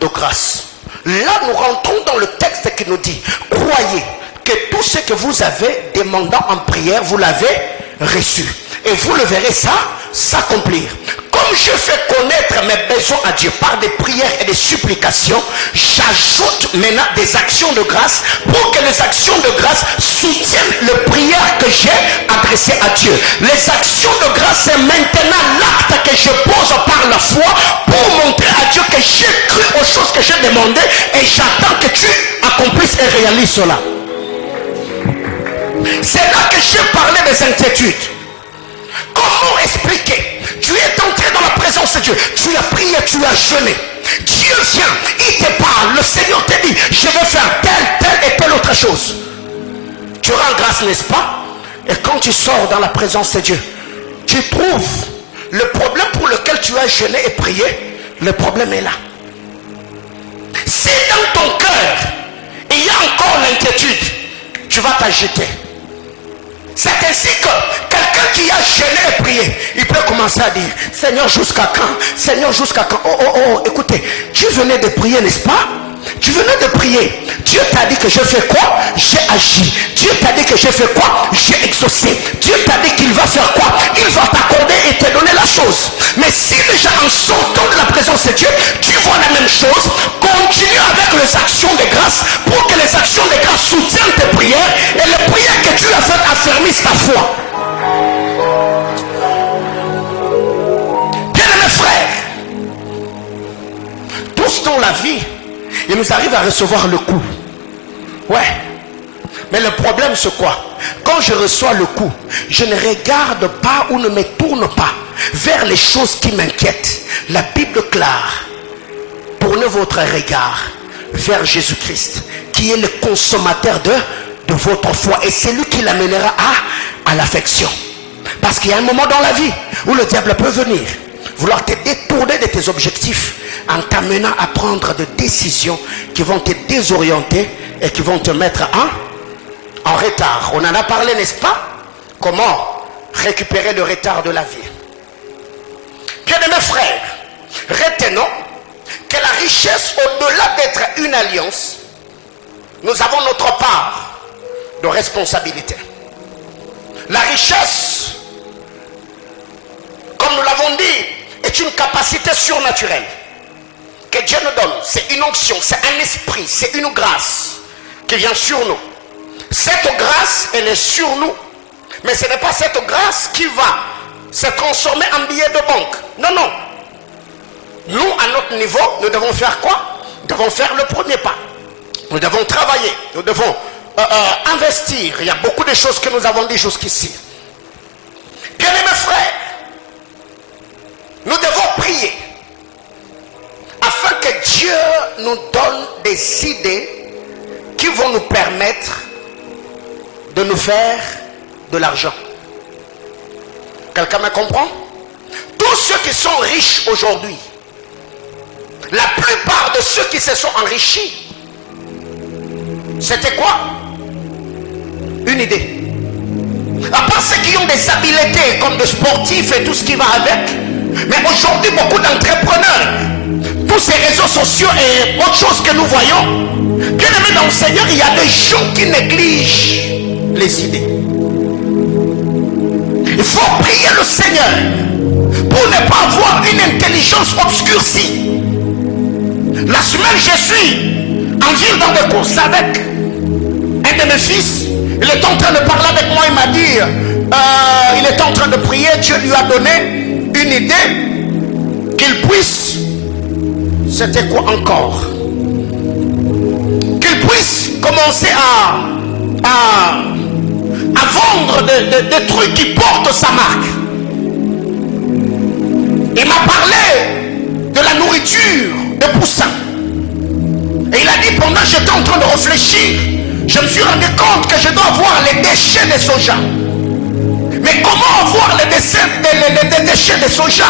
de grâce. Là, nous rentrons dans le texte qui nous dit, croyez que tout ce que vous avez demandé en prière, vous l'avez reçu. Et vous le verrez ça s'accomplir. Comme je fais connaître mes besoins à Dieu par des prières et des supplications, j'ajoute maintenant des actions de grâce pour que les actions de grâce soutiennent les prières que j'ai adressées à Dieu. Les actions de grâce, c'est maintenant l'acte que je pose par la foi pour montrer à Dieu que j'ai cru aux choses que j'ai demandées et j'attends que tu accomplisses et réalises cela. C'est là que j'ai parlé des inquiétudes. Comment expliquer? Tu es entré dans la présence de Dieu, tu as prié, tu as jeûné. Dieu vient, il te parle, le Seigneur te dit, je vais faire telle et telle autre chose. Tu rends grâce, n'est-ce pas? Et quand tu sors dans la présence de Dieu, tu trouves le problème pour lequel tu as jeûné et prié, le problème est là. Si dans ton cœur, il y a encore l'inquiétude, tu vas t'agiter. C'est ainsi que quelqu'un qui a jeûné et prié, il peut commencer à dire, Seigneur, jusqu'à quand? Seigneur, jusqu'à quand? Oh, écoutez, tu venais de prier, n'est-ce pas? Tu venais de prier. Dieu t'a dit que je fais quoi? J'ai agi. Dieu t'a dit que je fais quoi? J'ai exaucé. Dieu t'a dit qu'il va faire quoi? Il va t'accorder et te donner la chose. Mais si déjà en sortant de la présence de Dieu, tu vois la même chose, continue avec les actions de grâce pour que les actions de grâce soutiennent tes prières et les prières que tu as faites affermissent ta foi. Bien-aimés frères, tous dans la vie, il nous arrive à recevoir le coup. Ouais. Mais le problème c'est quoi? Quand je reçois le coup, je ne regarde pas ou ne me tourne pas vers les choses qui m'inquiètent. La Bible déclare, tournez votre regard vers Jésus-Christ, qui est le consommateur de votre foi. Et c'est lui qui l'amènera à l'affection. Parce qu'il y a un moment dans la vie où le diable peut venir vouloir te détourner de tes objectifs en t'amenant à prendre des décisions qui vont te désorienter et qui vont te mettre en retard. On en a parlé, n'est-ce pas? Comment récupérer le retard de la vie? Bien-aimés frères, retenons que la richesse, au-delà d'être une alliance, nous avons notre part de responsabilité. La richesse, comme nous l'avons dit, est une capacité surnaturelle que Dieu nous donne. C'est une onction, c'est un esprit, c'est une grâce qui vient sur nous. Cette grâce, elle est sur nous, mais ce n'est pas cette grâce qui va se transformer en billet de banque. Non, non. Nous, à notre niveau, nous devons faire quoi? Nous devons faire le premier pas. Nous devons travailler, nous devons investir. Il y a beaucoup de choses que nous avons dit jusqu'ici. Bien-aimés frères, nous devons prier afin que Dieu nous donne des idées qui vont nous permettre de nous faire de l'argent. Quelqu'un me comprend? Tous ceux qui sont riches aujourd'hui, la plupart de ceux qui se sont enrichis, c'était quoi? Une idée. À part ceux qui ont des habiletés comme des sportifs et tout ce qui va avec. Mais aujourd'hui, beaucoup d'entrepreneurs, tous ces réseaux sociaux et autre chose que nous voyons, bien aimé dans le Seigneur, il y a des gens qui négligent les idées. Il faut prier le Seigneur pour ne pas avoir une intelligence obscurcie. La semaine, je suis en ville dans des courses avec un de mes fils. Il était en train de parler avec moi. Il m'a dit, il était en train de prier. Dieu lui a donné une idée qu'il puisse, c'était quoi encore, qu'il puisse commencer à vendre des trucs qui portent sa marque. Il m'a parlé de la nourriture de poussins. Et il a dit, pendant que j'étais en train de réfléchir, je me suis rendu compte que je dois avoir les déchets de soja. Mais comment avoir les déchets de soja?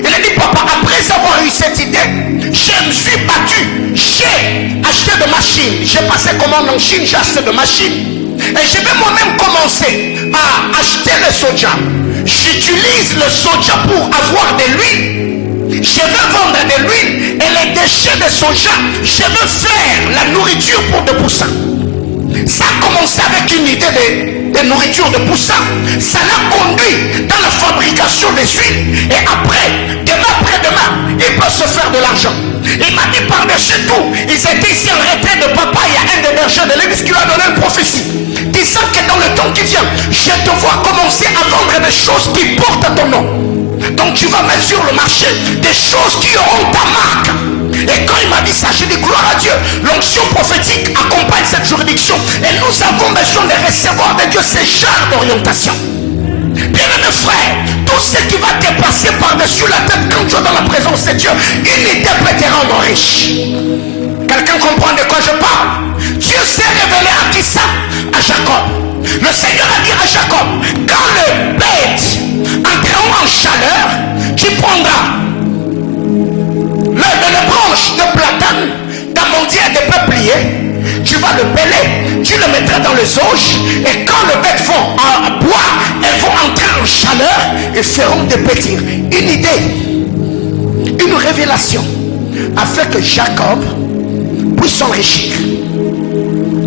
Il a dit, papa, après avoir eu cette idée, je me suis battu. J'ai acheté des machines. J'ai passé commande en Chine, j'ai acheté des machines. Et je vais moi-même commencer à acheter le soja. J'utilise le soja pour avoir de l'huile. Je veux vendre de l'huile et les déchets de soja, je veux faire la nourriture pour des poussins. Ça a commencé avec une idée de nourriture de poussins. Ça l'a conduit dans la fabrication des huiles. Et après, demain après-demain, il peut se faire de l'argent. Il m'a dit par-dessus tout, ils étaient ici en retraite de papa. Il y a un des bergers de l'église qui lui a donné une prophétie, disant que dans le temps qui vient, je te vois commencer à vendre des choses qui portent ton nom. Donc tu vas mettre sur le marché des choses qui auront ta marque. Et quand il m'a dit ça, j'ai dit gloire à Dieu. L'onction prophétique accompagne cette juridiction. Et nous avons besoin de recevoir de Dieu ces genres d'orientation. Bien-aimé frère, tout ce qui va te passer par-dessus la tête quand tu es dans la présence de Dieu, une idée peut te rendre riche. Quelqu'un comprend de quoi je parle? Dieu s'est révélé à qui ça? À Jacob. Le Seigneur a dit à Jacob, quand le bête entreront en chaleur, tu prendras les branches de platane, d'amandier et de peuplier, tu vas le peler, tu le mettras dans les auges, et quand le bête vont boire, elles vont entrer en chaleur et feront dépétir. Une idée, une révélation, afin que Jacob puisse s'enrichir.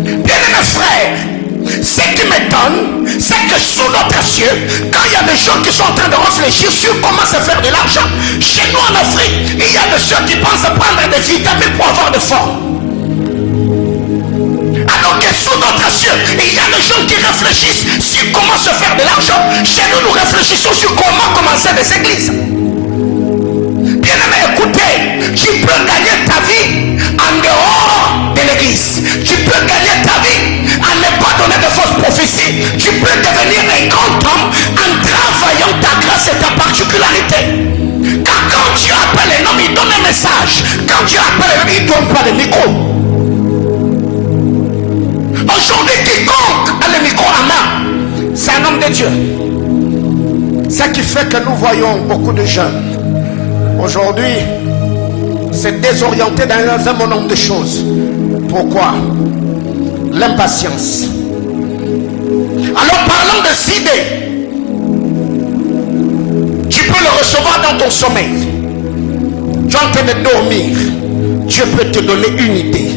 Bien-aimés frères, ce qui m'étonne, c'est que sous notre cieux, quand il y a des gens qui sont en train de réfléchir sur comment se faire de l'argent, chez nous en Afrique, il y a de ceux qui pensent prendre des vitamines pour avoir de forme. Alors que sous notre cieux, il y a des gens qui réfléchissent sur comment se faire de l'argent. Chez nous, nous réfléchissons sur comment commencer des églises. Bien-aimé, écoutez, tu peux gagner ta vie en dehors de l'église. Tu peux gagner ta vie à ne pas donner de fausses prophéties. Tu peux devenir un grand homme en travaillant ta grâce et ta particularité. Car quand Dieu appelle un homme, il donne un message. Quand Dieu appelle un homme, il ne donne pas le micro. Aujourd'hui, quiconque a le micro en main, c'est un homme de Dieu. Ce qui fait que nous voyons beaucoup de jeunes aujourd'hui se désorienter dans un bon nombre de choses. Pourquoi? L'impatience. Alors parlons de cette idée. Tu peux le recevoir dans ton sommeil. Tu es en train de dormir. Dieu peut te donner une idée.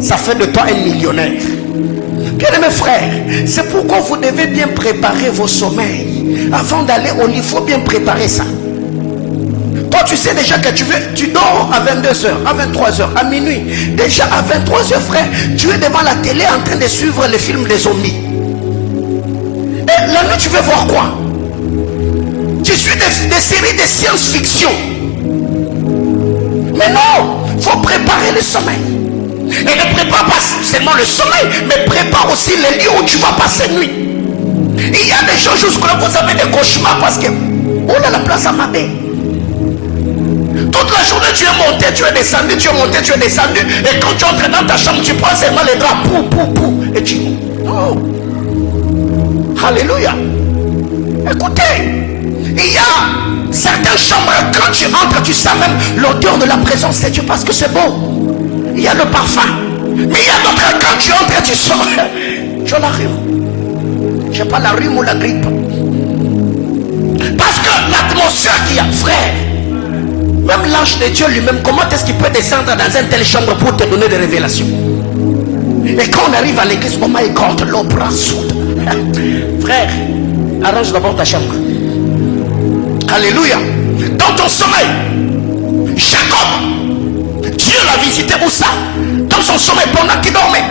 Ça fait de toi un millionnaire. Bien-aimés frères, c'est pourquoi vous devez bien préparer vos sommeils. Avant d'aller au lit, il faut bien préparer ça. Toi, tu sais déjà que tu dors à 22h, à 23h, à minuit. Déjà à 23h, frère, tu es devant la télé en train de suivre les films des zombies. Et la nuit, tu veux voir quoi? Tu suis des séries de science-fiction. Mais non, il faut préparer le sommeil. Et ne prépare pas seulement le sommeil, mais prépare aussi les lieux où tu vas passer nuit. Il y a des gens jusque-là, vous avez des cauchemars parce que on a la place à Mabé. Toute la journée, tu es monté, tu es descendu, tu es monté, tu es descendu. Et quand tu entres dans ta chambre, tu prends seulement les draps, pou, et tu... Oh. Alléluia. Écoutez, il y a certaines chambres, quand tu entres, tu sens même l'odeur de la présence de Dieu parce que c'est bon. Il y a le parfum. Mais il y a d'autres, quand tu entres, tu sors. Tu as la rhume. Je n'ai pas la rhume ou la grippe. Parce que l'atmosphère qu'il y a, frère, Même l'ange de Dieu lui-même, comment est-ce qu'il peut descendre dans une telle chambre pour te donner des révélations? Et quand on arrive à l'église, oh my God, l'opéra soude. Frère, arrange d'abord ta chambre. Alléluia. Dans ton sommeil, Jacob, Dieu l'a visité où ça? Dans son sommeil pendant qu'il dormait.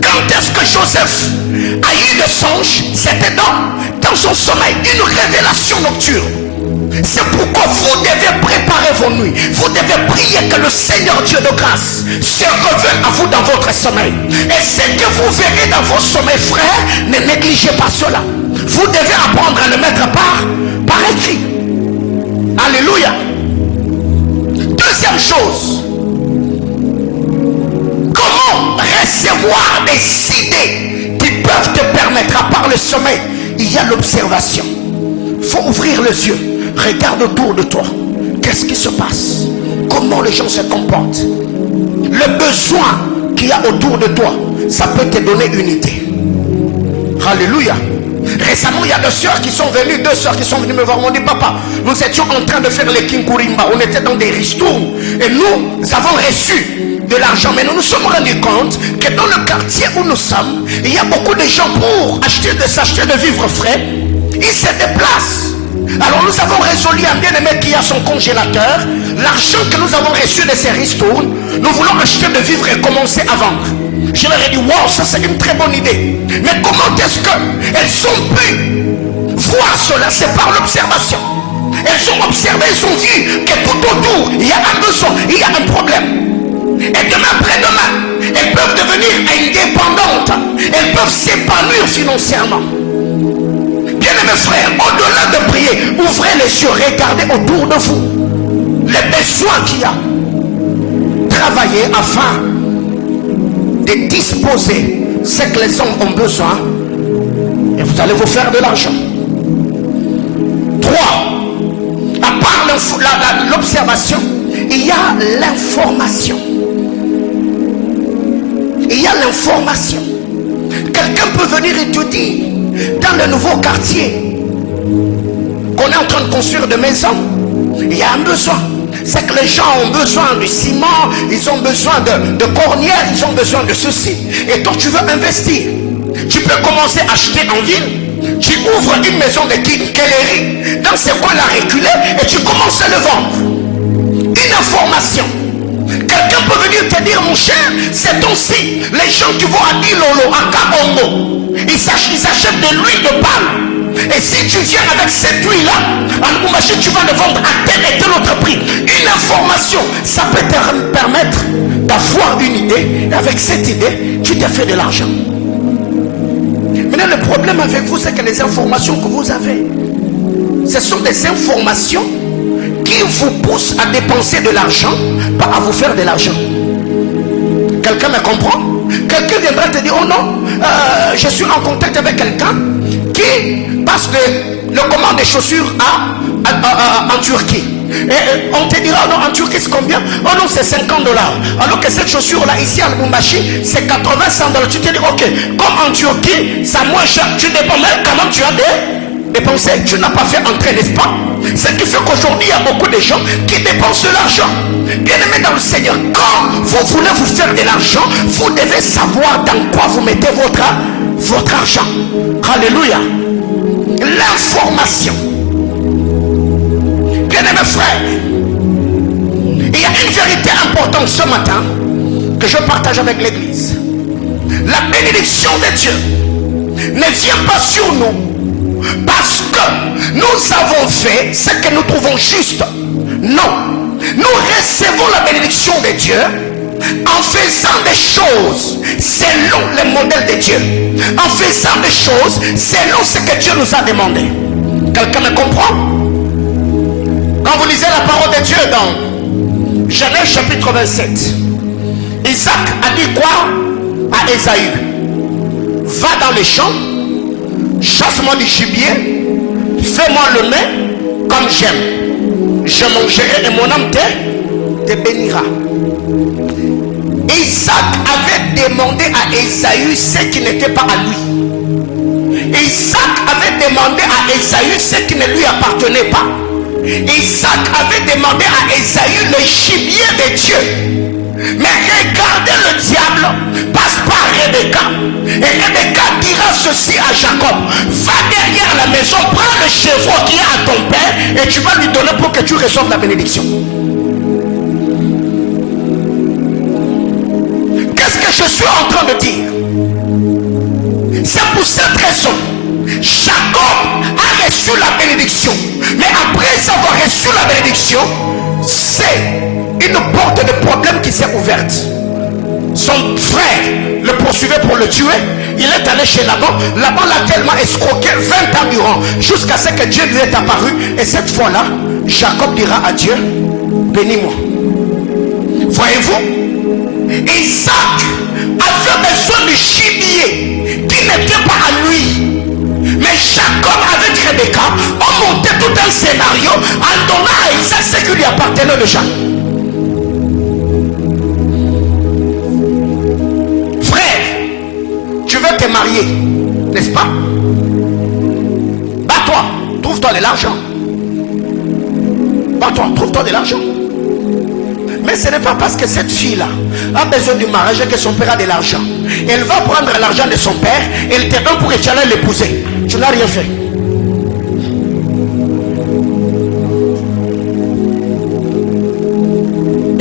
Quand est-ce que Joseph a eu le songe? C'était dans son sommeil, une révélation nocturne. C'est pourquoi vous devez préparer vos nuits. Vous devez prier que le Seigneur Dieu de grâce se révèle à vous dans votre sommeil. Et ce que vous verrez dans vos sommeils, frères, ne négligez pas cela. Vous devez apprendre à le mettre par écrit. Alléluia. Deuxième chose, comment recevoir des idées qui peuvent te permettre, à part le sommeil, il y a l'observation. Il faut ouvrir les yeux. Regarde autour de toi. Qu'est-ce qui se passe? Comment les gens se comportent? Le besoin qu'il y a autour de toi, ça peut te donner une idée. Alléluia. Récemment, il y a deux sœurs qui sont venues me voir. M'ont dit, papa, nous étions en train de faire les Kinkurimba. On était dans des ristournes. Et nous avons reçu de l'argent. Mais nous nous sommes rendus compte que dans le quartier où nous sommes, il y a beaucoup de gens pour s'acheter de vivres frais. Ils se déplacent. Alors nous avons résolu un bien-aimé qui a son congélateur. L'argent que nous avons reçu de ces ristournes, nous voulons acheter de vivres et commencer à vendre. Je leur ai dit, wow, ça c'est une très bonne idée. Mais comment est-ce qu'elles ont pu voir cela? C'est par l'observation. Elles ont observé, elles ont vu que tout autour, il y a un besoin, il y a un problème. Et demain, après-demain, elles peuvent devenir indépendantes. Elles peuvent s'épanouir financièrement. Bien-aimés frères, au-delà de prier, ouvrez les yeux, regardez autour de vous les besoins qu'il y a. Travaillez afin de disposer ce que les hommes ont besoin et vous allez vous faire de l'argent. 3. À part l'observation, il y a l'information. Il y a l'information. Quelqu'un peut venir et te dire, dans le nouveau quartier qu'on est en train de construire de maisons, il y a un besoin. C'est que les gens ont besoin de ciment, ils ont besoin de cornières, ils ont besoin de ceci. Et toi tu veux investir. Tu peux commencer à acheter en ville. Tu ouvres une maison de quincaillerie dans ce coin-là reculé et tu commences à le vendre. Une information. Quelqu'un peut venir te dire, mon cher, c'est ton signe. Les gens qui vont à Ilolo, à Kabongo, ils achètent de l'huile de palme. Et si tu viens avec cette huile-là, à Lubumbashi, tu vas le vendre à tel et tel autre prix. Une information, ça peut te permettre d'avoir une idée. Et avec cette idée, tu te fais de l'argent. Maintenant, le problème avec vous, c'est que les informations que vous avez, ce sont des informations qui vous poussent à dépenser de l'argent, pas à vous faire de l'argent. Quelqu'un me comprend? Quelqu'un viendra te dire, oh non, je suis en contact avec quelqu'un qui passe le commande des chaussures en Turquie. Et on te dira, non, en Turquie c'est combien? Oh non, c'est 50 $. Alors que cette chaussure-là, ici à Lubumbashi, c'est 80-100 $. Tu te dis, ok, comme en Turquie, ça moins cher, tu dépends même comment tu as dépensé. Tu n'as pas fait entrer, n'est-ce pas? Ce qui fait qu'aujourd'hui, il y a beaucoup de gens qui dépensent de l'argent. Bien-aimés dans le Seigneur, quand vous voulez vous faire de l'argent, vous devez savoir dans quoi vous mettez votre argent. Alléluia. L'information. Bien-aimés frères, il y a une vérité importante ce matin que je partage avec l'église. La bénédiction de Dieu ne vient pas sur nous parce que nous avons fait ce que nous trouvons juste. Non, nous recevons la bénédiction de Dieu en faisant des choses selon le modèle de Dieu, en faisant des choses selon ce que Dieu nous a demandé. Quelqu'un me comprend? Quand vous lisez la parole de Dieu dans Genèse chapitre 27, Isaac a dit quoi à Ésaü? Va dans les champs, chasse-moi du gibier, fais-moi le mets comme j'aime. Je mangerai et mon âme te bénira. Isaac avait demandé à Ésaü ce qui n'était pas à lui. Isaac avait demandé à Ésaü ce qui ne lui appartenait pas. Isaac avait demandé à Ésaü le gibier de Dieu. Mais regardez, le diable passe par Rebecca. Et Rebecca dira ceci à Jacob: va derrière la maison, prends le chevreau qui est à ton père et tu vas lui donner pour que tu reçoives la bénédiction. Qu'est-ce que je suis en train de dire? C'est pour cette raison Jacob a reçu la bénédiction. Mais après avoir reçu la bénédiction, c'est une porte de problème qui s'est ouverte. Son frère le poursuivait pour le tuer. Il est allé chez Laban. Laban l'a tellement escroqué 20 ans durant, jusqu'à ce que Dieu lui est apparu. Et cette fois-là, Jacob dira à Dieu: bénis-moi. Voyez-vous, Isaac avait besoin du gibier qui n'était pas à lui. Mais Jacob avec Rebecca ont monté tout un scénario en donnant à Isaac ce qui lui appartenait déjà. Frère, tu veux te marier, n'est-ce pas? Bats-toi, trouve-toi de l'argent. Bats-toi, trouve-toi de l'argent. Mais ce n'est pas parce que cette fille-là a besoin du mariage que son père a de l'argent. Elle va prendre l'argent de son père et elle te donne pour que tu ailles l'épouser. Tu n'as rien fait.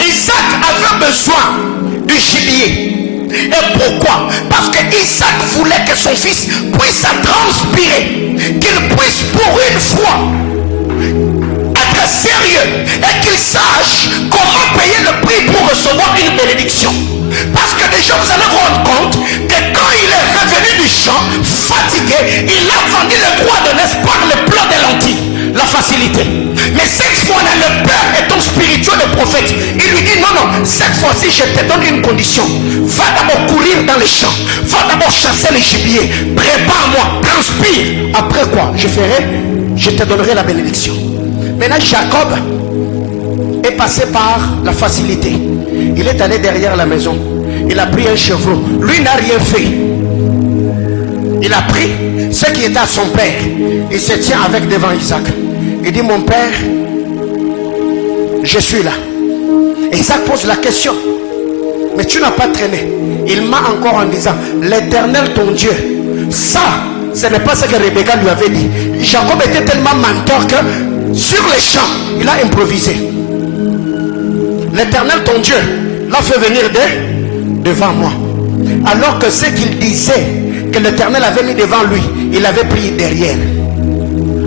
Isaac avait besoin du gibier. Et pourquoi? Parce que Isaac voulait que son fils puisse transpirer, qu'il puisse pour une fois être sérieux et qu'il sache comment payer le prix pour recevoir une bénédiction. Parce que déjà vous allez vous rendre compte que quand il est revenu du champ fatigué, il a vendu le droit de naissance par le plan des lentilles, la facilité. Mais cette fois-là, le père étant spirituel, le prophète, il lui dit: non, cette fois-ci je te donne une condition. Va d'abord courir dans les champs, va d'abord chasser les gibiers, prépare-moi, transpire. Après quoi, je te donnerai la bénédiction. Maintenant Jacob est passé par la facilité. Il est allé derrière la maison. Il a pris un chevreau. Lui n'a rien fait. Il a pris ce qui était à son père. Il se tient avec devant Isaac. Il dit: mon père, je suis là. Et Isaac pose la question: mais tu n'as pas traîné? Il m'a encore en disant: l'Éternel ton Dieu. Ça, ce n'est pas ce que Rebecca lui avait dit. Jacob était tellement menteur que sur les champs, il a improvisé. L'Éternel ton Dieu l'a fait venir devant moi. Alors que ce qu'il disait que l'Éternel avait mis devant lui, il avait pris derrière.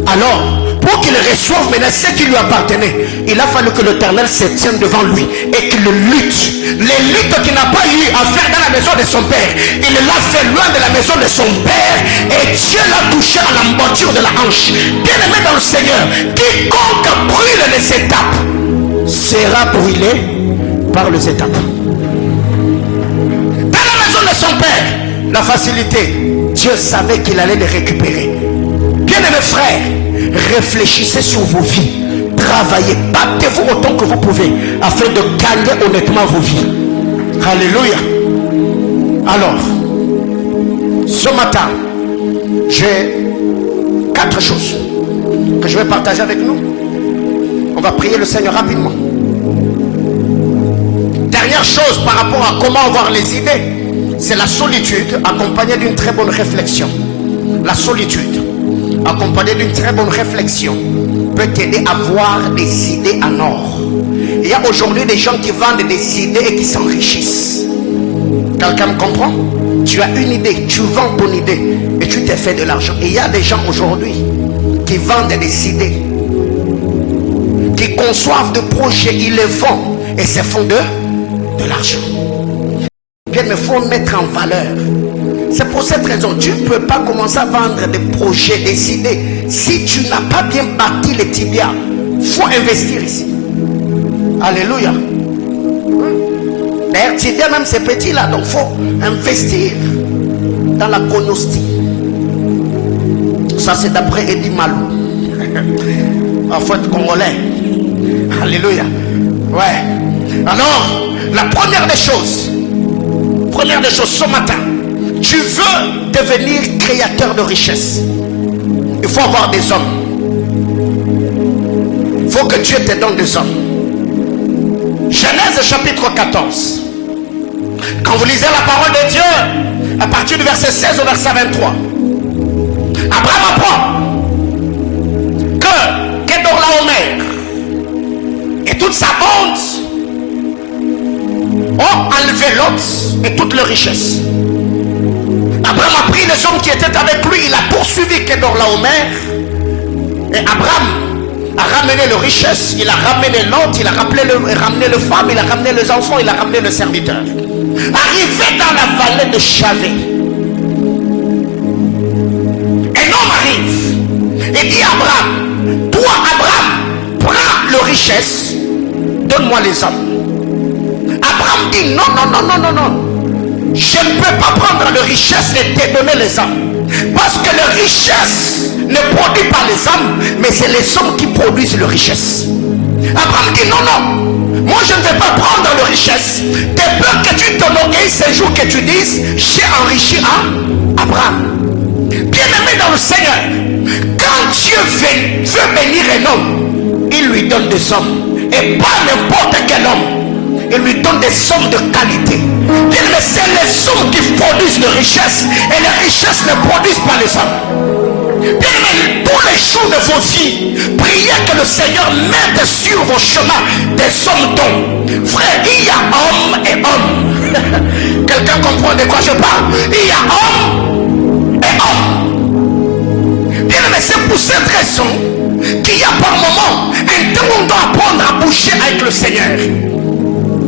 Alors, pour qu'il reçoive maintenant ce qui lui appartenait, il a fallu que l'Éternel se tienne devant lui et qu'il lutte. Les luttes qu'il n'a pas eu à faire dans la maison de son père, il l'a fait loin de la maison de son père et Dieu l'a touché à l'emboîture de la hanche. Bien aimé dans le Seigneur, quiconque brûle les étapes sera brûlé par les étapes. Dans la maison de son père, la facilité, Dieu savait qu'il allait les récupérer. Bien aimés frères, réfléchissez sur vos vies, travaillez, battez-vous autant que vous pouvez afin de gagner honnêtement vos vies. Alléluia. Alors, ce matin, j'ai 4 choses que je vais partager avec nous. On va prier le Seigneur rapidement. Dernière chose par rapport à comment avoir les idées, c'est la solitude accompagnée d'une très bonne réflexion. La solitude accompagnée d'une très bonne réflexion peut t'aider à avoir des idées en or. Il y a aujourd'hui des gens qui vendent des idées et qui s'enrichissent. Quelqu'un me comprend? Tu as une idée, tu vends ton idée et tu t'es fait de l'argent. Et il y a des gens aujourd'hui qui vendent des idées, qui conçoivent des projets, ils les vendent et se font de l'argent. Bien, mais il faut mettre en valeur. C'est pour cette raison, tu ne peux pas commencer à vendre des projets, des idées si tu n'as pas bien bâti les tibias. Il faut investir ici. Alléluia. D'ailleurs, tibia même c'est petit là, donc il faut investir dans la conostie. Ça c'est d'après Eddie Malou. En fait, congolais. Alléluia. Ouais. Alors, la première des choses, ce matin, tu veux devenir créateur de richesse, il faut avoir des hommes. Il faut que Dieu te donne des hommes. Genèse chapitre 14. Quand vous lisez la parole de Dieu, à partir du verset 16 au verset 23, Abraham apprend que Kedorlaomer et toute sa bande ont enlevé Lot et toute leur richesse. Abraham a pris les hommes qui étaient avec lui, il a poursuivi Kedorlaomer, et Abraham a ramené les richesses, il a ramené Lot, il a ramené les femmes, il a ramené les enfants, il a ramené le serviteur. Arrivé dans la vallée de Chavé, un homme arrive et dit à Abraham, toi Abraham, prends les richesses, donne-moi les hommes. Abraham dit non, non, non, non, non, non. Je ne peux pas prendre les richesses et te donner les hommes. Parce que les richesses ne produisent pas les hommes, mais c'est les hommes qui produisent les richesses. Abraham dit non, non. Moi je ne vais pas prendre les richesses. T'es peur que tu t'enorgueillisses ce jour que tu dises j'ai enrichi Abraham. Bien-aimé dans le Seigneur, quand Dieu veut bénir un homme, il lui donne des hommes. Et pas n'importe quel homme. Il lui donne des sommes de qualité. Mais c'est les sommes qui produisent de richesses. Et les richesses ne produisent pas les hommes. Bien aimé, tous les jours de vos vies, priez que le Seigneur mette sur vos chemins des sommes dons. Frère, il y a homme et homme. Quelqu'un comprend de quoi je parle? Il y a homme et homme. Bien aimé, c'est pour cette raison qu'il y a par moment un temps où on doit apprendre à bouger avec le Seigneur.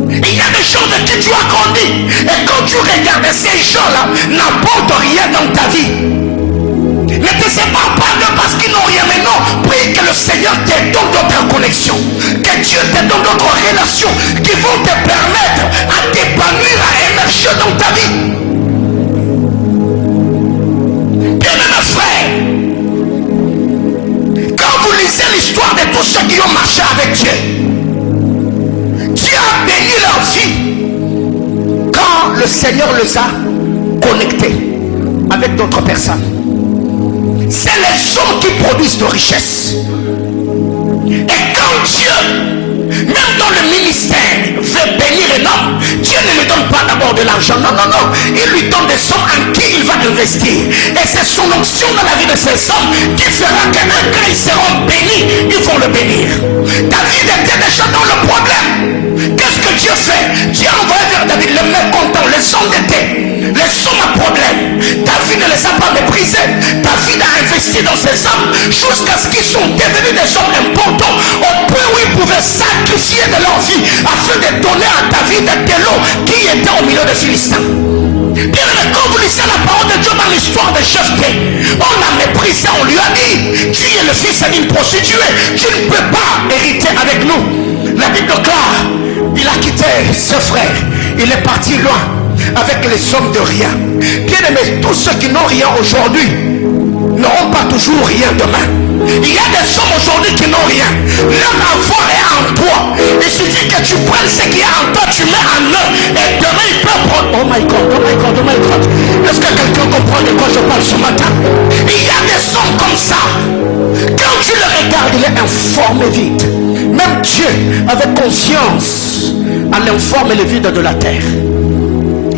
Il y a des gens de qui tu as grandi. Et quand tu regardes ces gens-là, n'apportent rien dans ta vie. Ne te sépare pas d'eux parce qu'ils n'ont rien. Mais non, prie que le Seigneur te donne d'autres connexions. Que Dieu te donne d'autres relations qui vont te permettre à t'épanouir, à émerger dans ta vie. Bien-aimés frères, quand vous lisez l'histoire de tous ceux qui ont marché avec Dieu, Dieu a béni leur vie quand le Seigneur les a connectés avec d'autres personnes. C'est les hommes qui produisent de richesses. Et quand Dieu, même dans le ministère, veut bénir un homme, Dieu ne lui donne pas d'abord de l'argent. Non, non, non. Il lui donne des sommes en qui il va investir. Et c'est son onction dans la vie de ces hommes qui fera qu'un quand ils seront bénis, ils vont le bénir. David était déjà dans le problème. Qu'est-ce que Dieu fait? Dieu envoie vers David le mécontent, les endettés, les hommes à problème. David ne les a pas méprisés. David a investi dans ces hommes jusqu'à ce qu'ils sont devenus des hommes importants au point où ils pouvaient sacrifier de leur vie afin de donner à David de l'eau qui était au milieu des Philistins. Bien aimé, quand vous lisez la parole de Dieu dans l'histoire de Jephthé, on l'a méprisé, on lui a dit tu es le fils d'une prostituée, tu ne peux pas hériter avec nous. La Bible déclare, il a quitté ses frères, il est parti loin avec les hommes de rien. Bien aimé, tous ceux qui n'ont rien aujourd'hui n'auront pas toujours rien demain. Il y a des hommes aujourd'hui qui n'ont rien. Leur avoir est en toi. Il suffit que tu prennes ce qui est en toi, tu mets en eux, et demain il peut prendre. Oh my God, oh my God, oh my God. Est-ce que quelqu'un comprend de quoi je parle ce matin? Il y a des hommes comme ça. Quand tu le regardes, il est informé vite. Même Dieu, avec conscience, en informe les vides de la terre.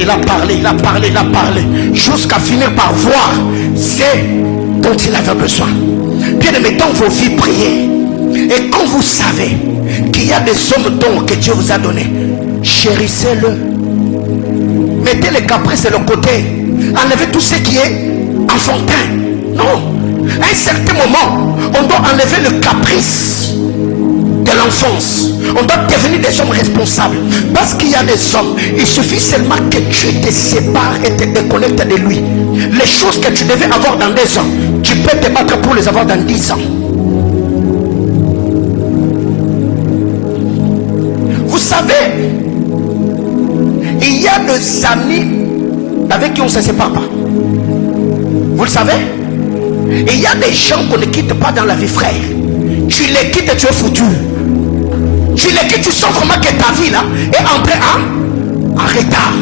Il a parlé, il a parlé, il a parlé, jusqu'à finir par voir ce dont il avait besoin. Bien aimé, dans vos vies, priez. Et quand vous savez qu'il y a des hommes dons que Dieu vous a donnés, chérissez-le. Mettez les caprices de l'autre côté. Enlevez tout ce qui est enfantin. Non. À un certain moment, on doit enlever le caprice de l'enfance. On doit devenir des hommes responsables. Parce qu'il y a des hommes, il suffit seulement que tu te sépares et te déconnectes de lui. Les choses que tu devais avoir dans 2 ans, tu peux te battre pour les avoir dans 10 ans. Vous savez, il y a des amis avec qui on ne se sépare pas. Vous le savez? Et il y a des gens qu'on ne quitte pas dans la vie, frère. Tu les quittes et tu es foutu. Tu les quittes, tu sens vraiment que ta vie là est entrée en retard.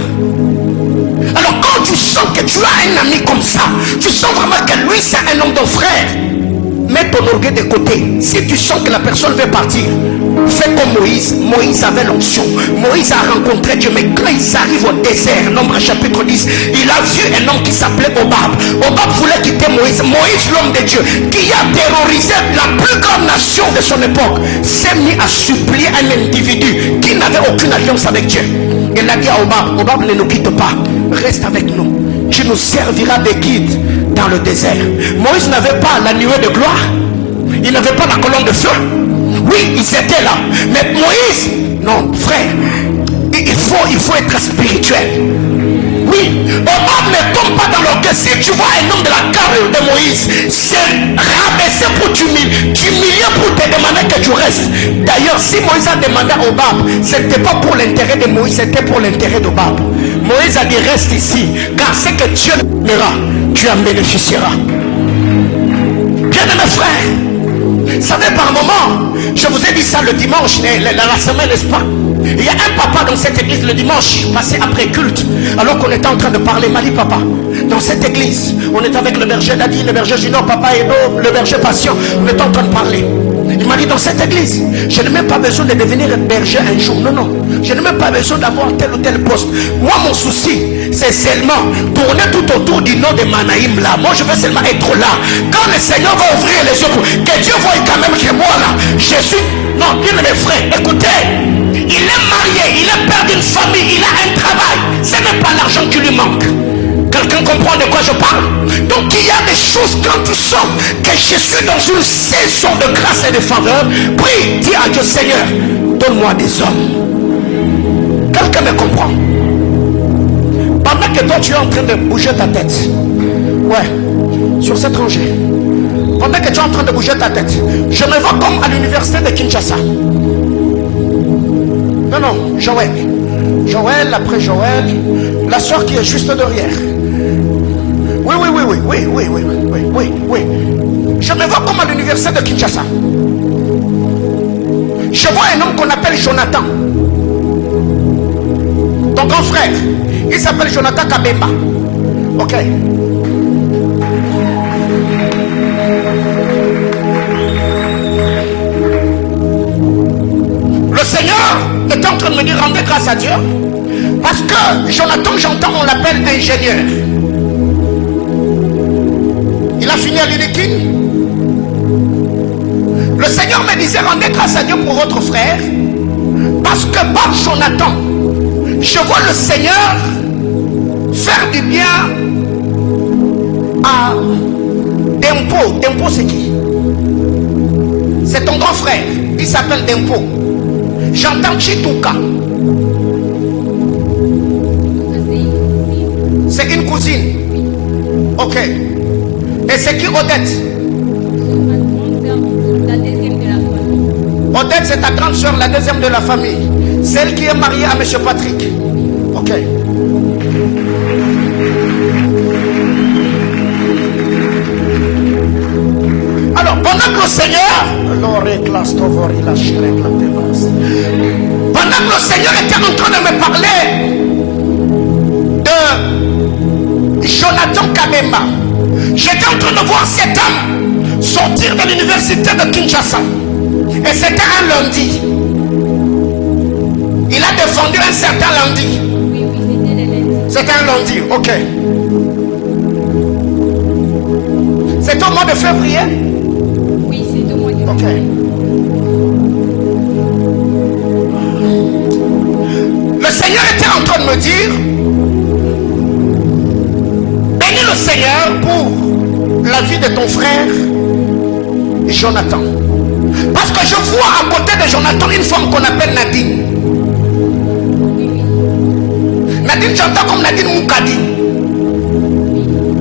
Alors quand tu sens que tu as un ami comme ça, tu sens vraiment que lui c'est un homme de frère, Mets ton orgueil de côté. Si tu sens que la personne veut partir, fais comme Moïse. Moïse avait l'onction. Moïse a rencontré Dieu. Mais quand ils arrivent au désert, Nombre chapitre 10, il a vu un homme qui s'appelait Obab. Obab voulait quitter Moïse. Moïse, l'homme de Dieu, qui a terrorisé la plus grande nation de son époque, s'est mis à supplier un individu qui n'avait aucune alliance avec Dieu. Il a dit à Obab, Obab, ne nous quitte pas. Reste avec nous. Tu nous serviras de guide dans le désert. Moïse n'avait pas la nuée de gloire. Il n'avait pas la colonne de feu. Oui, ils étaient là. Mais Moïse, non, frère, il faut être spirituel. Oui, Obab ne tombe pas dans l'orgueil. Si tu vois un homme de la carrure de Moïse, c'est rabaisser pour t'humilier pour te demander que tu restes. D'ailleurs, si Moïse a demandé à Obab, ce n'était pas pour l'intérêt de Moïse, c'était pour l'intérêt d'Obab. Moïse a dit reste ici, car ce que Dieu donnera, tu en bénéficieras. Bien-aimés frères, savez, par moment, je vous ai dit ça le dimanche, la semaine, n'est-ce pas? Il y a un papa dans cette église le dimanche, passé après culte, alors qu'on était en train de parler, m'a dit papa, dans cette église, on est avec le berger Dadi, le berger Junior, papa Edo, le berger Patient, on est en train de parler. Il m'a dit dans cette église, je n'ai même pas besoin de devenir berger un jour, non, non, je n'ai même pas besoin d'avoir tel ou tel poste. Moi, mon souci, c'est seulement tourner tout autour du nom de Manaïm là. Moi, je veux seulement être là. Quand le Seigneur va ouvrir les yeux, que Dieu voie quand même que moi là, je suis... Non, bien mes frères, écoutez, il est marié, il est père d'une famille, il a un travail. Ce n'est pas l'argent qui lui manque. Quelqu'un comprend de quoi je parle? Donc il y a des choses quand tu sens que je suis dans une saison de grâce et de faveur. Prie, dis à Dieu, Seigneur, donne-moi des hommes. Quelqu'un me comprend? Pendant que toi tu es en train de bouger ta tête, ouais, sur cet rangée, pendant que tu es en train de bouger ta tête, je me vois comme à l'université de Kinshasa. Non, non, Joël. Joël, après Joël, la soeur qui est juste derrière. Oui. Je me vois comme à l'université de Kinshasa. Je vois un homme qu'on appelle Jonathan. Ton grand frère, il s'appelle Jonathan Kabemba. Ok. Le Seigneur est en train de me dire rendez grâce à Dieu. Parce que Jonathan, j'entends, on l'appelle ingénieur. Il a fini à l'Unikin. Le Seigneur me disait rendez grâce à Dieu pour votre frère. Parce que par Jonathan, je vois le Seigneur faire du bien à Dempo. Dempo c'est qui? C'est ton grand frère. Il s'appelle Dempo. J'entends Chituka. C'est une cousine. Ok. Et c'est qui Odette? Odette, c'est ta grande soeur, la deuxième de la famille. Celle qui est mariée à M. Patrick. Ok. Alors, pendant que le Seigneur... Pendant que le Seigneur était en train de me parler de Jonathan Kabemba, j'étais en train de voir cet homme sortir de l'université de Kinshasa. Et c'était un lundi. Il a défendu un certain lundi. C'était un lundi, ok. C'est au mois de février? Oui, c'est au mois de février. Ok. Le Seigneur était en train de me dire, bénis le Seigneur pour la vie de ton frère Jonathan. Parce que je vois à côté de Jonathan une femme qu'on appelle Nadine. Nadine, j'entends comme Nadine Moukadi.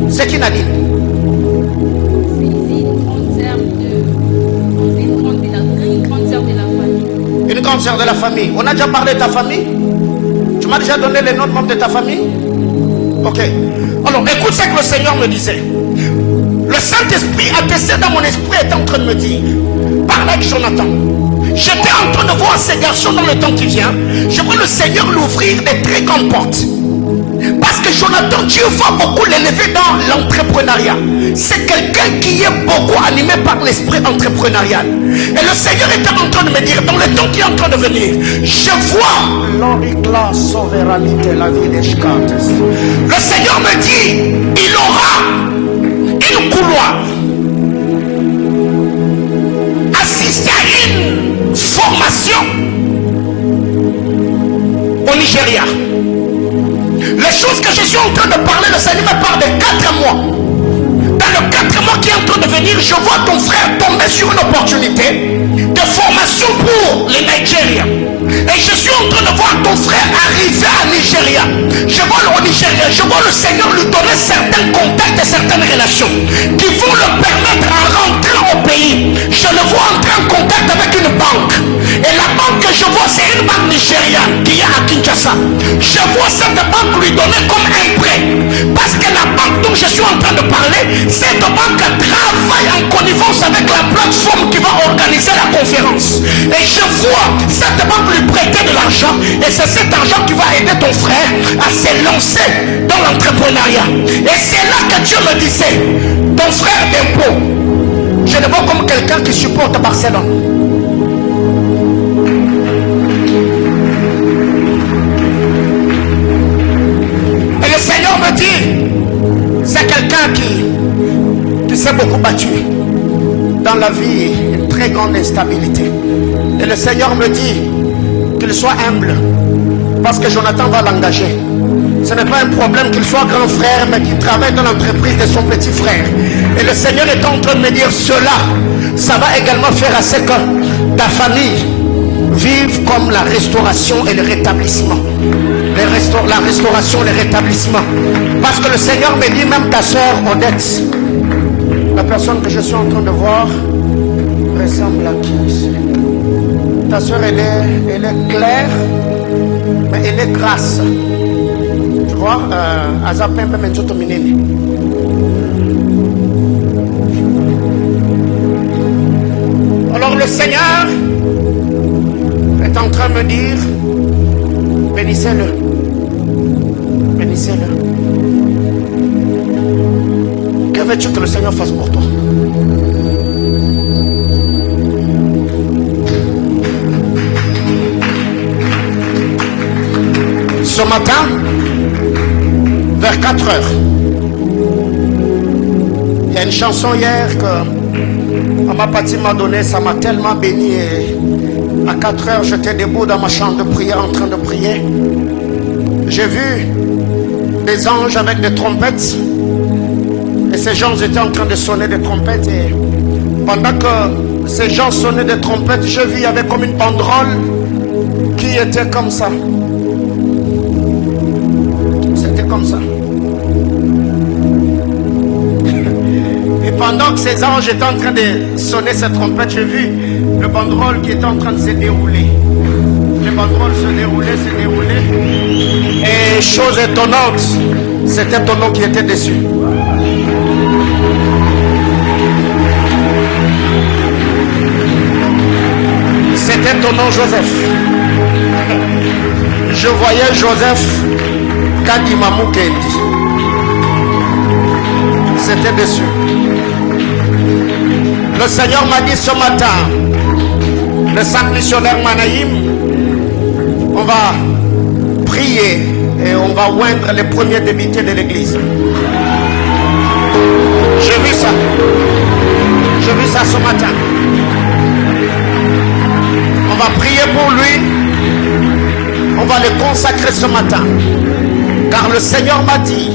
C'est qui Nadine? C'est une grande sœur de la famille. Une grande sœur de la famille. On a déjà parlé de ta famille? Tu m'as déjà donné les noms de membres de ta famille? Ok. Alors, écoute ce que le Seigneur me disait. Le Saint-Esprit attesté dans mon esprit est en train de me dire, parle avec Jonathan. J'étais en train de voir ces garçons dans le temps qui vient. Je vois le Seigneur l'ouvrir des très grandes portes. Parce que Jonathan, Dieu va beaucoup l'élever dans l'entrepreneuriat. C'est quelqu'un qui est beaucoup animé par l'esprit entrepreneurial. Et le Seigneur était en train de me dire, dans le temps qui est en train de venir, je vois. Le Seigneur me dit, il aura une couloir. Assister à une formation au Nigeria. Les choses que je suis en train de parler, le Seigneur me parle de 4 mois. Dans le 4 mois qui est en train de venir, je vois ton frère tomber sur une opportunité de formation pour les Nigériens. Et je suis en train de voir ton frère arriver à Nigeria. Je vois au Nigeria, je vois le Seigneur lui donner certains contacts et certaines relations qui vont le permettre à rentrer au pays. Je le vois entrer en contact avec une banque. Et la banque que je vois, c'est une banque nigériane qui est à Kinshasa. Je vois cette banque lui donner comme un prêt. Parce que la banque dont je suis en train de parler, cette banque travaille en connivence avec la plateforme qui va organiser la conférence. Et je vois cette banque lui prêter de l'argent. Et c'est cet argent qui va aider ton frère à se lancer dans l'entrepreneuriat. Et c'est là que Dieu me disait, ton frère d'impôt, je le vois comme quelqu'un qui supporte Barcelone. Et le Seigneur me dit, c'est quelqu'un qui s'est beaucoup battu dans la vie, une très grande instabilité. Et le Seigneur me dit qu'il soit humble, parce que Jonathan va l'engager. Ce n'est pas un problème qu'il soit grand frère, mais qu'il travaille dans l'entreprise de son petit frère. Et le Seigneur est en train de me dire cela. Ça va également faire à ce que ta famille vive comme la restauration et le rétablissement. La restauration et le rétablissement. Parce que le Seigneur me dit, même ta soeur Odette, la personne que je suis en train de voir, ressemble à qui? Ta soeur, elle est claire, mais elle est grasse. Tu vois, Azapembe Menzoto Minene. Alors le Seigneur est en train de me dire, bénissez-le. Bénissez-le. Que veux-tu que le Seigneur fasse pour toi? Ce matin, vers 4 heures, il y a une chanson hier que Amapati m'a donnée, ça m'a tellement béni. Et à 4 heures, j'étais debout dans ma chambre de prière en train de prier. J'ai vu des anges avec des trompettes. Et ces gens étaient en train de sonner des trompettes. Et pendant que ces gens sonnaient des trompettes, je vis avec comme une banderole qui était comme ça. C'était comme ça. Et pendant que ces anges étaient en train de sonner ces trompettes, j'ai vu le banderole qui était en train de se dérouler. Le banderole se déroulait. Et chose étonnante, c'était ton nom qui était dessus. C'était ton nom, Joseph. Je voyais Joseph Kadimamou Kendi. C'était dessus. Le Seigneur m'a dit ce matin, le saint missionnaire Manaïm, on va prier et on va oindre les premiers débutés de l'église. J'ai vu ça. J'ai vu ça ce matin. On va prier pour lui. On va le consacrer ce matin. Car le Seigneur m'a dit,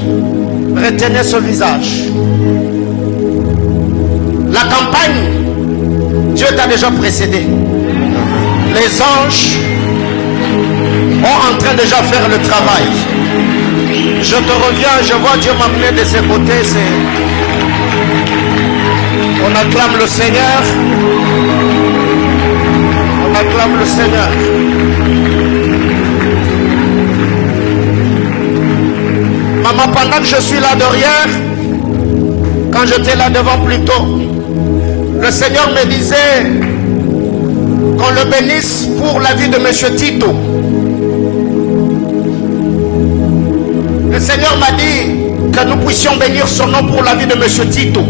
retenez ce visage. La campagne, Dieu t'a déjà précédé. Les anges ont en train déjà faire le travail. Je te reviens, je vois Dieu m'amener de ses côtés. On acclame le Seigneur. On acclame le Seigneur. Maman, pendant que je suis là derrière, quand j'étais là devant plus tôt, le Seigneur me disait qu'on le bénisse pour la vie de M. Tito. Le Seigneur m'a dit que nous puissions bénir son nom pour la vie de Monsieur Tito.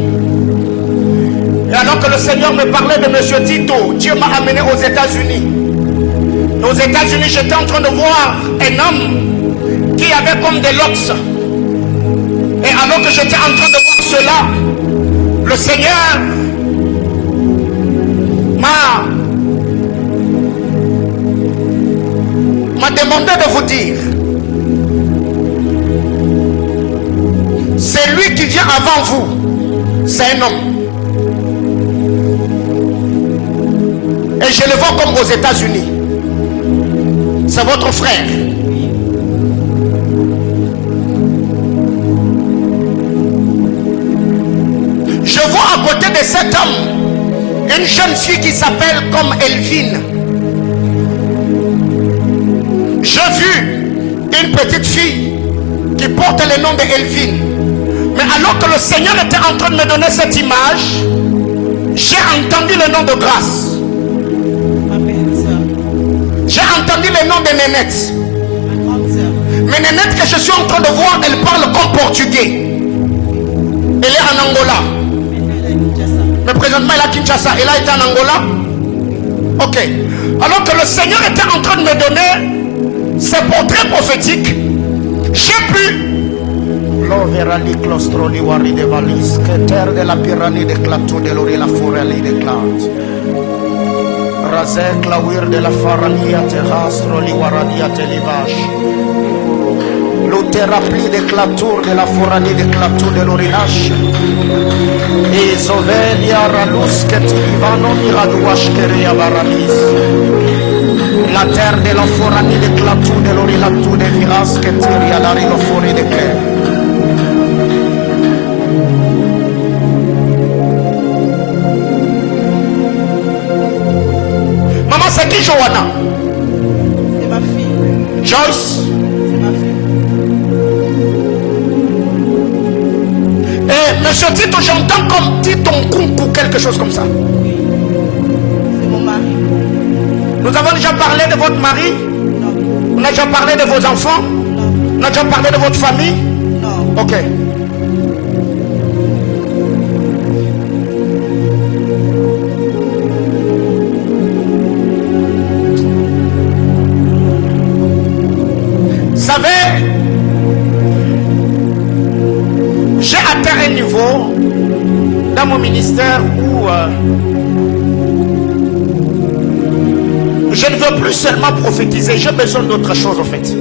Et alors que le Seigneur me parlait de Monsieur Tito, Dieu m'a amené aux États-Unis. Aux États-Unis, j'étais en train de voir un homme qui avait comme des locks. Et alors que j'étais en train de voir cela, le Seigneur m'a demandé de vous dire, c'est lui qui vient avant vous, c'est un homme. Et je le vois comme aux États-Unis. C'est votre frère. Je vois à côté de cet homme une jeune fille qui s'appelle comme Elvine. J'ai vu une petite fille qui porte le nom de Elvine. Mais alors que le Seigneur était en train de me donner cette image, j'ai entendu le nom de Grâce. J'ai entendu le nom de Nénette. Mais Nénette que je suis en train de voir, elle parle comme portugais. Elle est en Angola. Mais présentement elle est à Kinshasa. Elle a été en Angola. Ok. Alors que le Seigneur était en train de me donner ces portraits prophétiques, j'ai pu l'overali clostroli wari de valise, que terre de la pyramide de clatou de l'ori la forêt de cloud. Razek la wir de la farania terrastre li waradia telivage. L'authéraplie de clatour de la foranie de clatou de l'orinage. Et zovelia ralus que tilivano miradouach kerea baralis. La terre de la foranie de clatou de l'orilatou de viras que tiria la rilofori de clair. Maman, c'est qui Johanna? C'est ma fille. Joyce? C'est ma fille. Et monsieur Tito, j'entends comme Tito Nkunku, quelque chose comme ça. C'est mon mari. Nous avons déjà parlé de votre mari? Non. On a déjà parlé de vos enfants? Non. On a déjà parlé de votre famille? Non. Ok. Vous savez, j'ai atteint un niveau dans mon ministère où je ne veux plus seulement prophétiser, j'ai besoin d'autre chose en fait.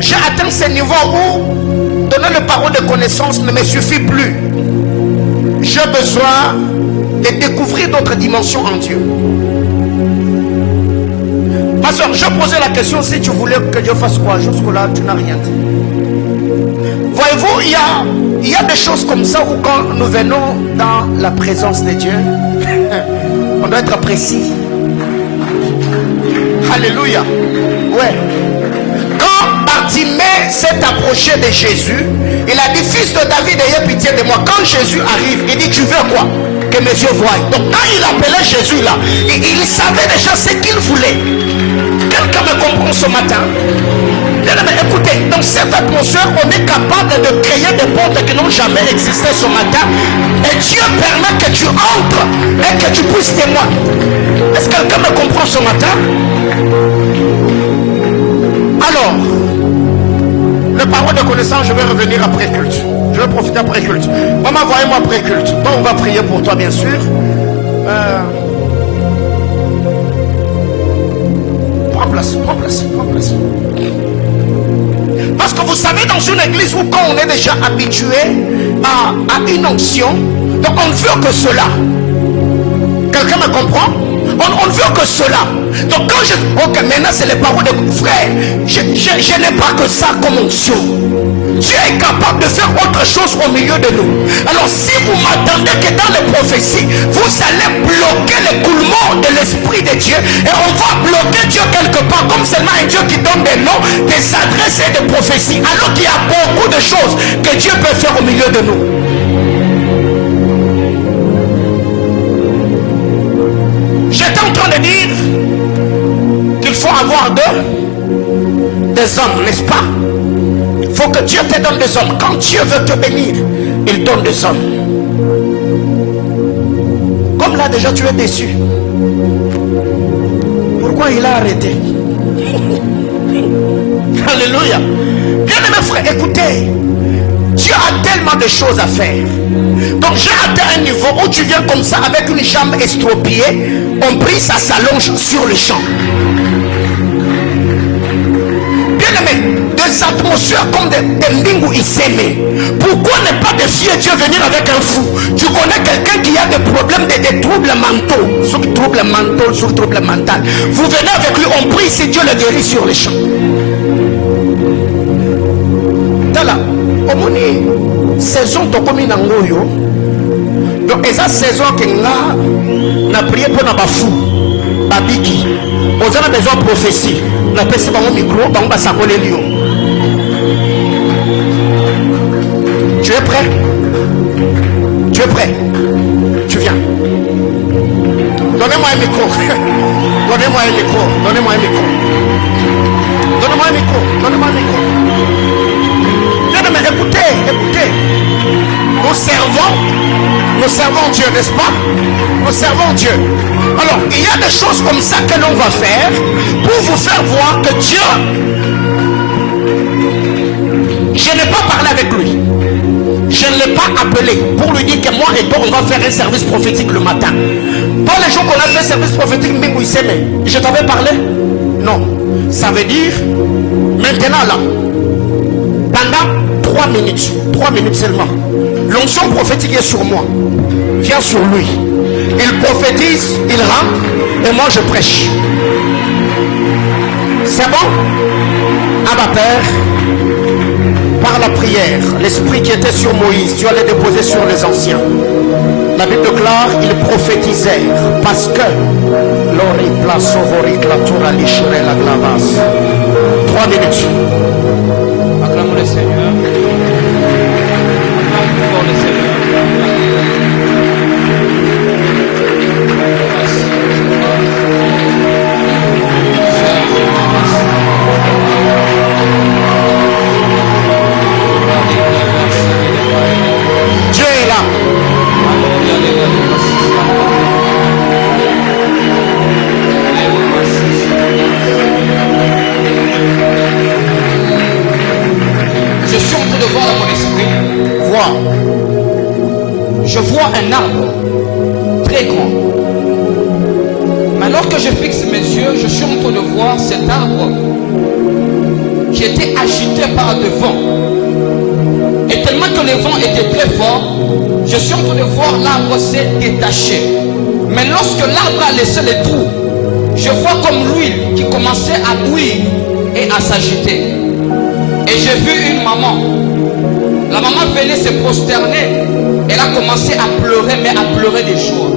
J'ai atteint ce niveau où donner le parole de connaissance ne me suffit plus. J'ai besoin de découvrir d'autres dimensions en Dieu. Ma soeur, je posais la question si tu voulais que Dieu fasse quoi. Jusque-là, tu n'as rien dit. Voyez-vous, il y a des choses comme ça où quand nous venons dans la présence de Dieu, on doit être précis. Alléluia. Ouais. Quand Bartimée s'est approché de Jésus, il a dit, fils de David, ayez pitié de moi. Quand Jésus arrive, il dit, tu veux quoi? Que mes yeux voient. Donc quand il appelait Jésus là, il savait déjà ce qu'il voulait. Quelqu'un me comprend ce matin? Mais écoutez, dans cette atmosphère, on est capable de créer des portes qui n'ont jamais existé ce matin. Et Dieu permet que tu entres et que tu puisses témoigner. Est-ce que quelqu'un me comprend ce matin? Alors, le parole de connaissance, je vais revenir après culte. Je vais profiter après culte. Maman, voyez-moi après culte. Bon, on va prier pour toi, bien sûr. Prends place, prends place, prends place. Parce que vous savez, dans une église où quand on est déjà habitué à une onction, donc on ne veut que cela. Quelqu'un me comprend? On ne veut que cela. Donc quand je... Ok, maintenant c'est les paroles de frère. Je n'ai pas que ça comme onction. Dieu est capable de faire autre chose au milieu de nous. Alors si vous m'attendez que dans les prophéties, vous allez bloquer l'écoulement de l'Esprit de Dieu, et on va bloquer Dieu quelque part, comme seulement un Dieu qui donne des noms, des adresses et des prophéties, alors qu'il y a beaucoup de choses que Dieu peut faire au milieu de nous. J'étais en train de dire qu'il faut avoir des des hommes, n'est-ce pas? Il faut que Dieu te donne des hommes. Quand Dieu veut te bénir, il donne des hommes. Comme là déjà tu es déçu. Pourquoi il a arrêté? Alléluia. Bien-aimés frères, écoutez. Dieu a tellement de choses à faire. Donc j'ai atteint un niveau où tu viens comme ça avec une jambe estropiée. On prie, ça s'allonge sur le champ. Bien-aimés, des atmosphères comme des mbingu isémé. Pourquoi ne pas défier Dieu venir avec un fou? Tu connais quelqu'un qui a des problèmes, des troubles mentaux, sur troubles mentaux, sur troubles mentaux. Vous venez avec lui, on prie, si Dieu le guérit sur les champs. Voilà. Omoni saison to komi na ngoyo. Donc esa saison que na prier pour na bafu babiki. Vous avez besoin de prophétie. Na pesi ba micro, ba mba sakole lio. Tu es prêt? Tu es prêt? Tu viens. Donnez-moi un micro. Donnez-moi un micro. Donnez-moi un micro. Donnez-moi un micro. Donnez-moi un micro. Mais écoutez, écoutez, nous servons Dieu, n'est-ce pas? Nous servons Dieu. Alors, il y a des choses comme ça que l'on va faire pour vous faire voir que Dieu, je n'ai pas parlé avec lui, je ne l'ai pas appelé pour lui dire que moi et toi on va faire un service prophétique le matin. Pas les jours qu'on a fait un service prophétique, je t'avais parlé? Non. Ça veut dire, maintenant là, pendant 3 minutes seulement, l'onction prophétique est sur moi, viens sur lui, il prophétise, il rentre et moi je prêche. C'est bon? Abba Père, par la prière, l'esprit qui était sur Moïse, tu allais déposer sur les anciens. La Bible déclare, ils prophétisèrent parce que l'ori place ovorit la tour alichere la glavas. 3 minutes. Acclamons le Seigneur. Acclamons fort le Seigneur. Dieu est là. Je suis en train de voir dans mon esprit. Vois. Je vois un arbre très grand. Mais alors que je fixe mes yeux, je suis en train de voir cet arbre qui était agité par le vent. Et tellement que le vent était très fort, je suis en train de voir l'arbre s'est détaché. Mais lorsque l'arbre a laissé les trous, je vois comme l'huile qui commençait à bouillir et à s'agiter. Et j'ai vu une maman. La maman venait se prosterner. Elle a commencé à pleurer, mais à pleurer des joie.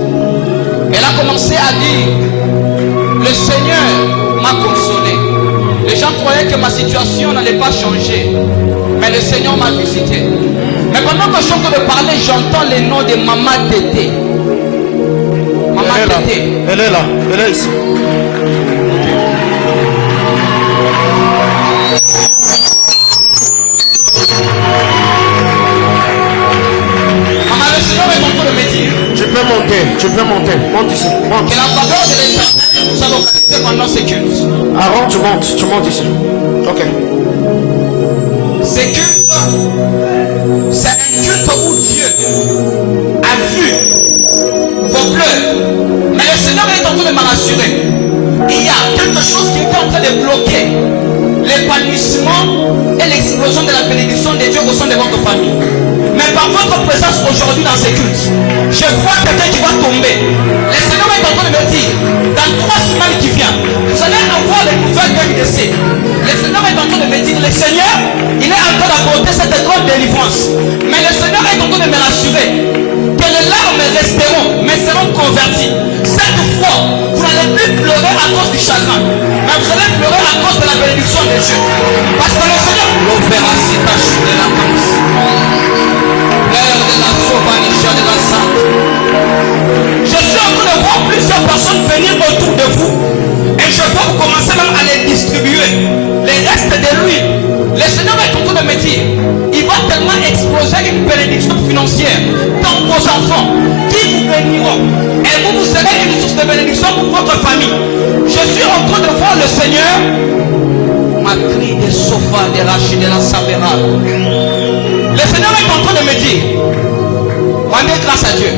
Elle a commencé à dire, le Seigneur m'a consolé. Les gens croyaient que ma situation n'allait pas changer. Mais le Seigneur m'a visité. Mais pendant que je suis en train de parler, j'entends les noms de Maman Tété. Maman Tété. Elle est là. Elle est ici. Maman, le Seigneur est en train de me dire Tu peux monter. Monte ici. Monte. que la faveur de l'Éternel nous a localisé pendant ces cultes. Aaron, tu montes ici. Ok. Ces cultes, c'est un culte où Dieu a vu vos pleurs. Mais le Seigneur est en train de me rassurer. Il y a quelque chose qui est en train de bloquer l'épanouissement et l'explosion de la bénédiction de Dieu au sein de votre famille. Mais par votre présence aujourd'hui dans ces cultes, je vois quelqu'un qui va tomber. Le Seigneur est en train de me dire, dans 3 semaines qui viennent, vous allez avoir les nouvelles d'un décès. Le Seigneur est en train de me dire, le Seigneur, il est en train d'apporter cette grande délivrance. Mais le Seigneur est en train de me rassurer que les larmes resteront, mais seront converties. Cette fois, vous n'allez plus pleurer à cause du chagrin, mais vous allez pleurer à cause de la bénédiction de Dieu. Parce que le Seigneur l'opéra si tâche de la pense. Père de la sauvaniche de la sainte. Je suis en train de voir plusieurs personnes venir autour de vous. Et je peux commencer même à les distribuer. Les restes de il va tellement exposer une bénédiction financière dans vos enfants qui vous béniront. Et vous serez une source de bénédiction pour votre famille. Je suis en train de voir le Seigneur. Ma cri de sofa de Rachid de la Savera. Le Seigneur est en train de me dire, rendez grâce à Dieu.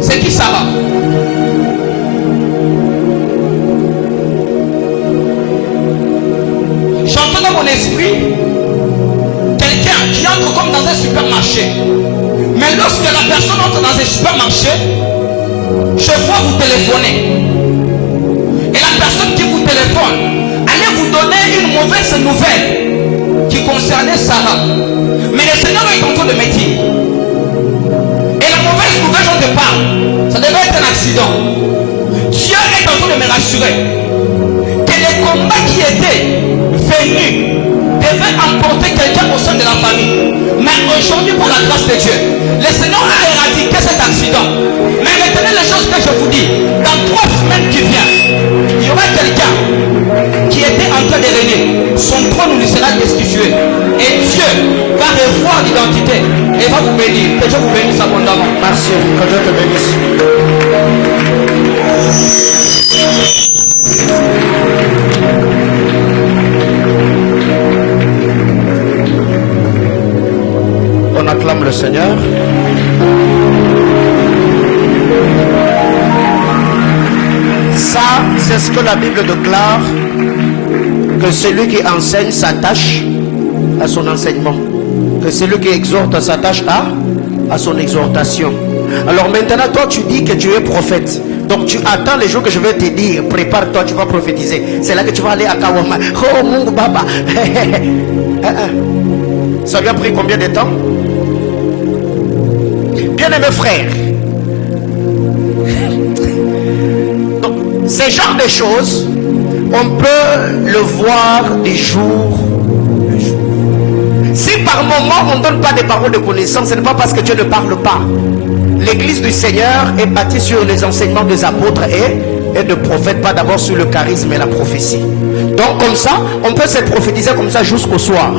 C'est qui ça va? J'entends dans mon esprit quelqu'un qui entre comme dans un supermarché. Mais lorsque la personne entre dans un supermarché, je vois vous téléphoner. Et la personne qui vous téléphone allait vous donner une mauvaise nouvelle qui concernait Sarah. Mais le Seigneur est en train de me dire. Et la mauvaise nouvelle dont je parle, ça devait être un accident. Dieu est en train de me rassurer que les combats qui étaient venus devaient emporter quelqu'un au sein de la famille. Mais aujourd'hui, pour la grâce de Dieu, le Seigneur a éradiqué cet accident. Mais retenez les choses que je vous dis. Dans 3 semaines qui viennent, il y aura quelqu'un qui était en train de régner. Son trône lui sera destitué. Et Dieu va revoir l'identité et va vous bénir. Que Dieu vous bénisse abondamment. Merci, que Dieu te bénisse. On acclame le Seigneur. Ça, c'est ce que la Bible déclare, que celui qui enseigne s'attache à son enseignement, que celui qui exhorte s'attache à son exhortation. Alors maintenant, toi tu dis que tu es prophète. Donc tu attends les jours que je vais te dire, prépare-toi, tu vas prophétiser. C'est là que tu vas aller à Kawama. Oh mon baba. Ça lui a pris combien de temps? Bien-aimés frères, donc ce genre de choses, on peut le voir des jours. Si par moment on ne donne pas des paroles de connaissance, ce n'est pas parce que Dieu ne parle pas. L'église du Seigneur est bâtie sur les enseignements des apôtres et de prophètes, pas d'abord sur le charisme et la prophétie. Donc comme ça, on peut se prophétiser comme ça jusqu'au soir.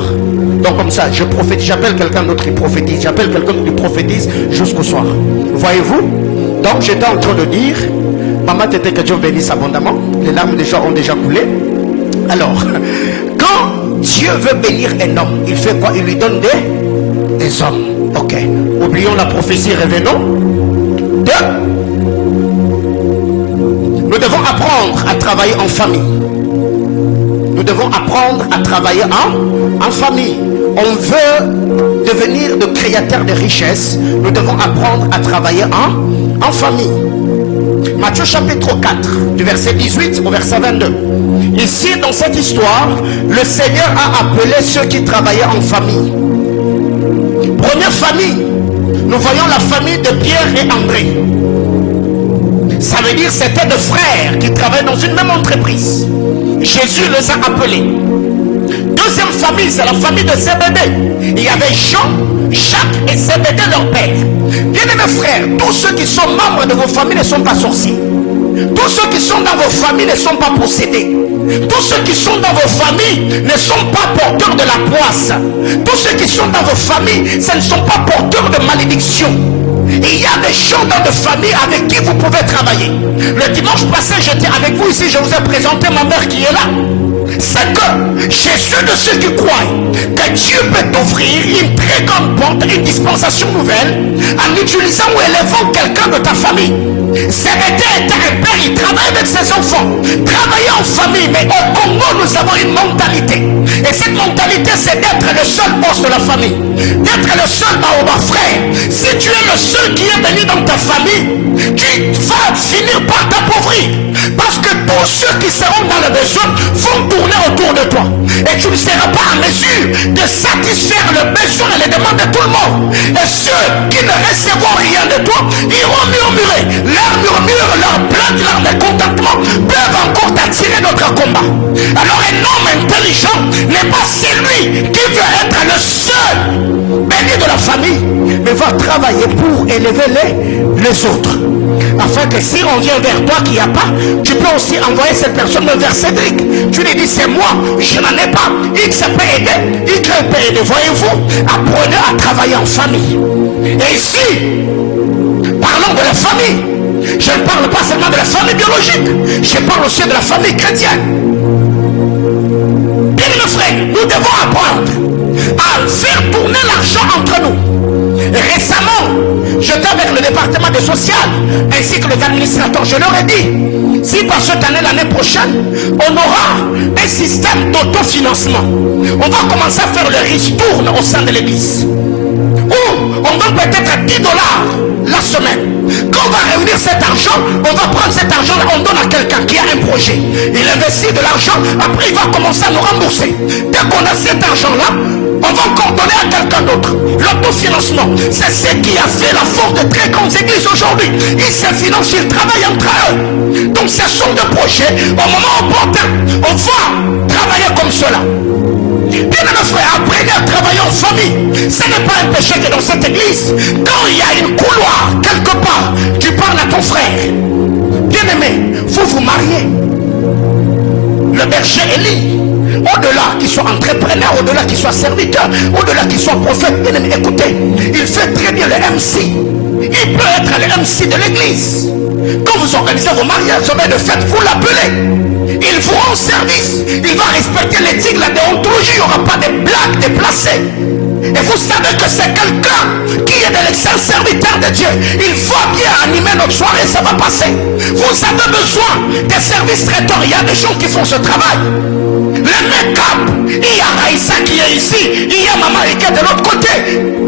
Donc comme ça, je prophétise, j'appelle quelqu'un d'autre qui prophétise, j'appelle quelqu'un qui prophétise jusqu'au soir. Voyez-vous? Donc j'étais en train de dire, maman t'était que Dieu bénisse abondamment, les larmes ont déjà coulé. Alors, quand Dieu veut bénir un homme, il fait quoi? Il lui donne des hommes. Ok, oublions la prophétie, revenons. Nous devons apprendre à travailler en famille. Nous devons apprendre à travailler en famille. On veut devenir de créateurs de richesses. Nous devons apprendre à travailler en famille. Matthieu chapitre 4, du verset 18 au verset 22. Ici, dans cette histoire, le Seigneur a appelé ceux qui travaillaient en famille. Première famille, nous voyons la famille de Pierre et André. Ça veut dire que c'était deux frères qui travaillaient dans une même entreprise. Jésus les a appelés. Deuxième famille, c'est la famille de Zébédée. Il y avait Jean, Jacques et Zébédée leur père. Bien-aimés frères, tous ceux qui sont membres de vos familles ne sont pas sorciers. Tous ceux qui sont dans vos familles ne sont pas possédés. Tous ceux qui sont dans vos familles ne sont pas porteurs de la poisse. Tous ceux qui sont dans vos familles, ce ne sont pas porteurs de malédiction. Il y a des gens dans des familles avec qui vous pouvez travailler. Le dimanche passé, j'étais avec vous ici, je vous ai présenté ma mère qui est là. C'est que je suis de ceux qui croient que Dieu peut t'offrir une très grande porte, une dispensation nouvelle en utilisant ou élevant quelqu'un de ta famille. Zébédée était un père, il travaille avec ses enfants, travailler en famille, mais au Congo nous avons une mentalité. Et cette mentalité, c'est d'être le seul boss de la famille, d'être le seul baoba frère. Si tu es le seul qui est béni dans ta famille, tu vas finir par t'appauvrir. Parce que tous ceux qui seront dans le besoin vont tourner autour de toi. Et tu ne seras pas en mesure de satisfaire le besoin et les demandes de tout le monde. Et ceux qui ne recevront rien de toi iront murmurer. Leur murmure, leur plainte, leur mécontentement peuvent encore t'attirer notre combat. Alors un homme intelligent n'est pas celui qui veut être le seul béni de la famille, mais devras travailler pour élever les autres. Afin que si on vient vers toi qu'il n'y a pas, tu peux aussi envoyer cette personne vers Cédric. Tu lui dis, c'est moi, je n'en ai pas. X peut aider, Y peut aider. Voyez-vous, apprenez à travailler en famille. Et ici, parlons de la famille. Je ne parle pas seulement de la famille biologique, je parle aussi de la famille chrétienne. Bien mes frères, nous devons apprendre à faire tourner l'argent entre nous. Et récemment, j'étais avec le département des sociales ainsi que les administrateurs. Je leur ai dit, si par cette année, l'année prochaine, on aura un système d'autofinancement, on va commencer à faire le ristourne au sein de l'église. Ou on donne peut-être 10 $ la semaine. Quand on va réunir cet argent, on va prendre cet argent et on donne à quelqu'un qui a un projet. Il investit de l'argent, après il va commencer à nous rembourser. Dès qu'on a cet argent-là, on va encore donner à quelqu'un d'autre. L'autofinancement, c'est ce qui a fait la force de très grandes églises aujourd'hui. Ils se financent, ils travaillent entre eux. Donc ce sont des projets, au moment opportun, on va travailler comme cela. Bien mes frères, apprenez à travailler en famille. Ce n'est pas un péché que dans cette église, quand il y a une couloir quelque part, tu parles à ton frère. Bien aimé, vous mariez. Le berger Élie, au-delà qu'il soit entrepreneur, au-delà qu'il soit serviteur, au-delà qu'il soit prophète, bien aimé, écoutez, il fait très bien le MC. Il peut être le MC de l'église. Quand vous organisez vos mariages, de fête, vous l'appelez. Il vous rend service. Il va respecter l'éthique, la déontologie. Il n'y aura pas de blagues déplacées. Et vous savez que c'est quelqu'un qui est de l'excellent serviteur de Dieu. Il va bien animer notre soirée, ça va passer. Vous avez besoin des services traiteurs. Il y a des gens qui font ce travail. Le make-up, il y a Raïssa qui est ici. Il y a Maman Ika de l'autre côté.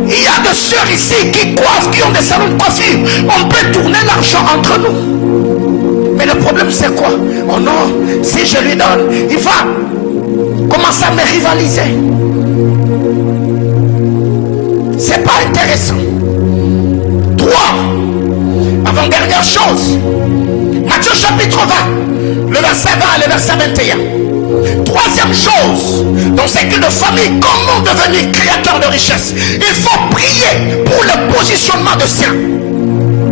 Il y a des sœurs ici qui coiffent, qui ont des salons de coiffure. On peut tourner l'argent entre nous. Mais le problème c'est quoi? Oh non, si je lui donne, il va commencer à me rivaliser. C'est pas intéressant. 3. Avant-dernière chose. Matthieu chapitre 20, le verset 20 et le verset 21. Troisième chose, dans ce qui de famille, comment devenir créateur de richesse? Il faut prier pour le positionnement de siens.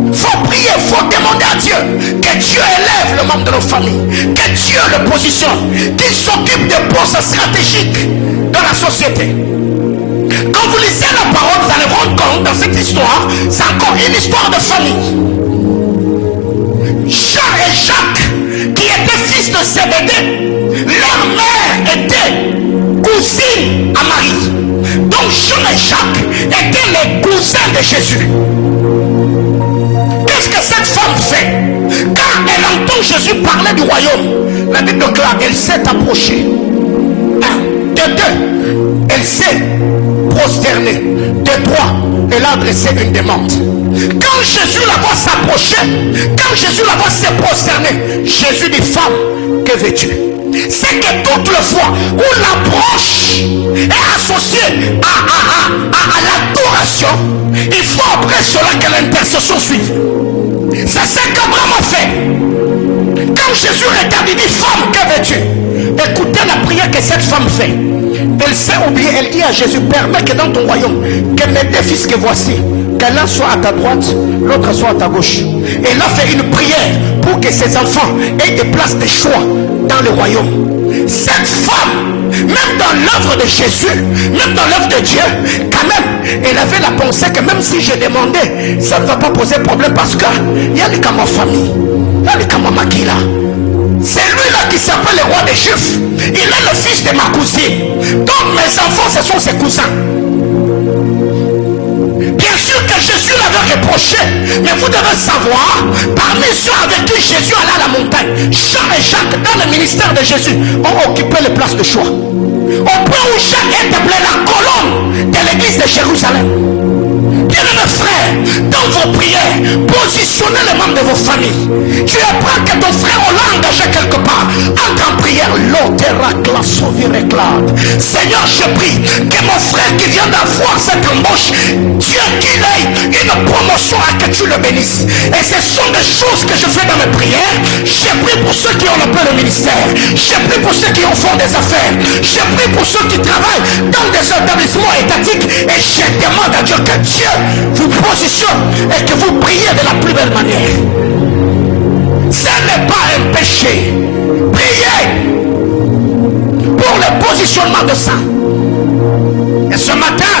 Il faut prier, il faut demander à Dieu que Dieu élève le membre de nos familles, que Dieu le positionne, qu'il s'occupe des postes stratégiques dans la société. Quand vous lisez la parole, vous allez vous rendre compte dans cette histoire, c'est encore une histoire de famille. Jean et Jacques, qui étaient fils de Zébédée, leur mère était cousine à Marie. Donc Jean et Jacques étaient les cousins de Jésus. Qu'est-ce que cette femme fait? Quand elle entend Jésus parler du royaume, la Bible déclare, elle s'est approchée. De 2, elle s'est prosternée. De 3, elle a adressé une demande. Quand Jésus la voit s'approcher, quand Jésus la voit se prosterner, Jésus dit, femme, que veux-tu? C'est que toutes les fois où l'approche est associée à l'adoration, il faut après cela que l'intercession suive. C'est ce qu'Abraham a fait. Quand Jésus regarde, il dit, femme, que veux-tu? Écoutez la prière que cette femme fait. Elle s'est oubliée, elle dit à Jésus, permets que dans ton royaume, que mes deux fils que voici, que l'un soit à ta droite, l'autre soit à ta gauche. Elle a fait une prière pour que ses enfants aient des places de choix dans le royaume. Cette femme, même dans l'œuvre de Jésus, même dans l'œuvre de Dieu, quand même, elle avait la pensée que même si je demandais, ça ne va pas poser problème parce qu'il y a les cas ma famille, il y a les cas ma Makila. C'est lui-là qui s'appelle le roi des Juifs. Il est le fils de ma cousine. Donc mes enfants, ce sont ses cousins. Bien sûr que Jésus l'avait reproché, mais vous devez savoir, parmi ceux avec qui Jésus allait à la montagne, Jean et Jacques, dans le ministère de Jésus, ont occupé les places de choix. Au point où Jacques est appelé la colonne de l'église de Jérusalem. Bien-aimés frères, dans vos prières, positionnez les membres de vos familles. Tu apprends que ton frère on l'a engagé quelque part. Entre en prière, Seigneur, je prie que mon frère qui vient d'avoir cette embauche, Dieu qu'il ait une promotion à que tu le bénisses. Et ce sont des choses que je fais dans mes prières. J'ai prié pour ceux qui ont le plein ministère. J'ai prié pour ceux qui en font des affaires. J'ai prié pour ceux qui travaillent dans des établissements étatiques. Et je demande à Dieu que Dieu vous positionne et que vous priez de la plus belle manière. Ce n'est pas un péché. Priez pour le positionnement de ça. Et ce matin,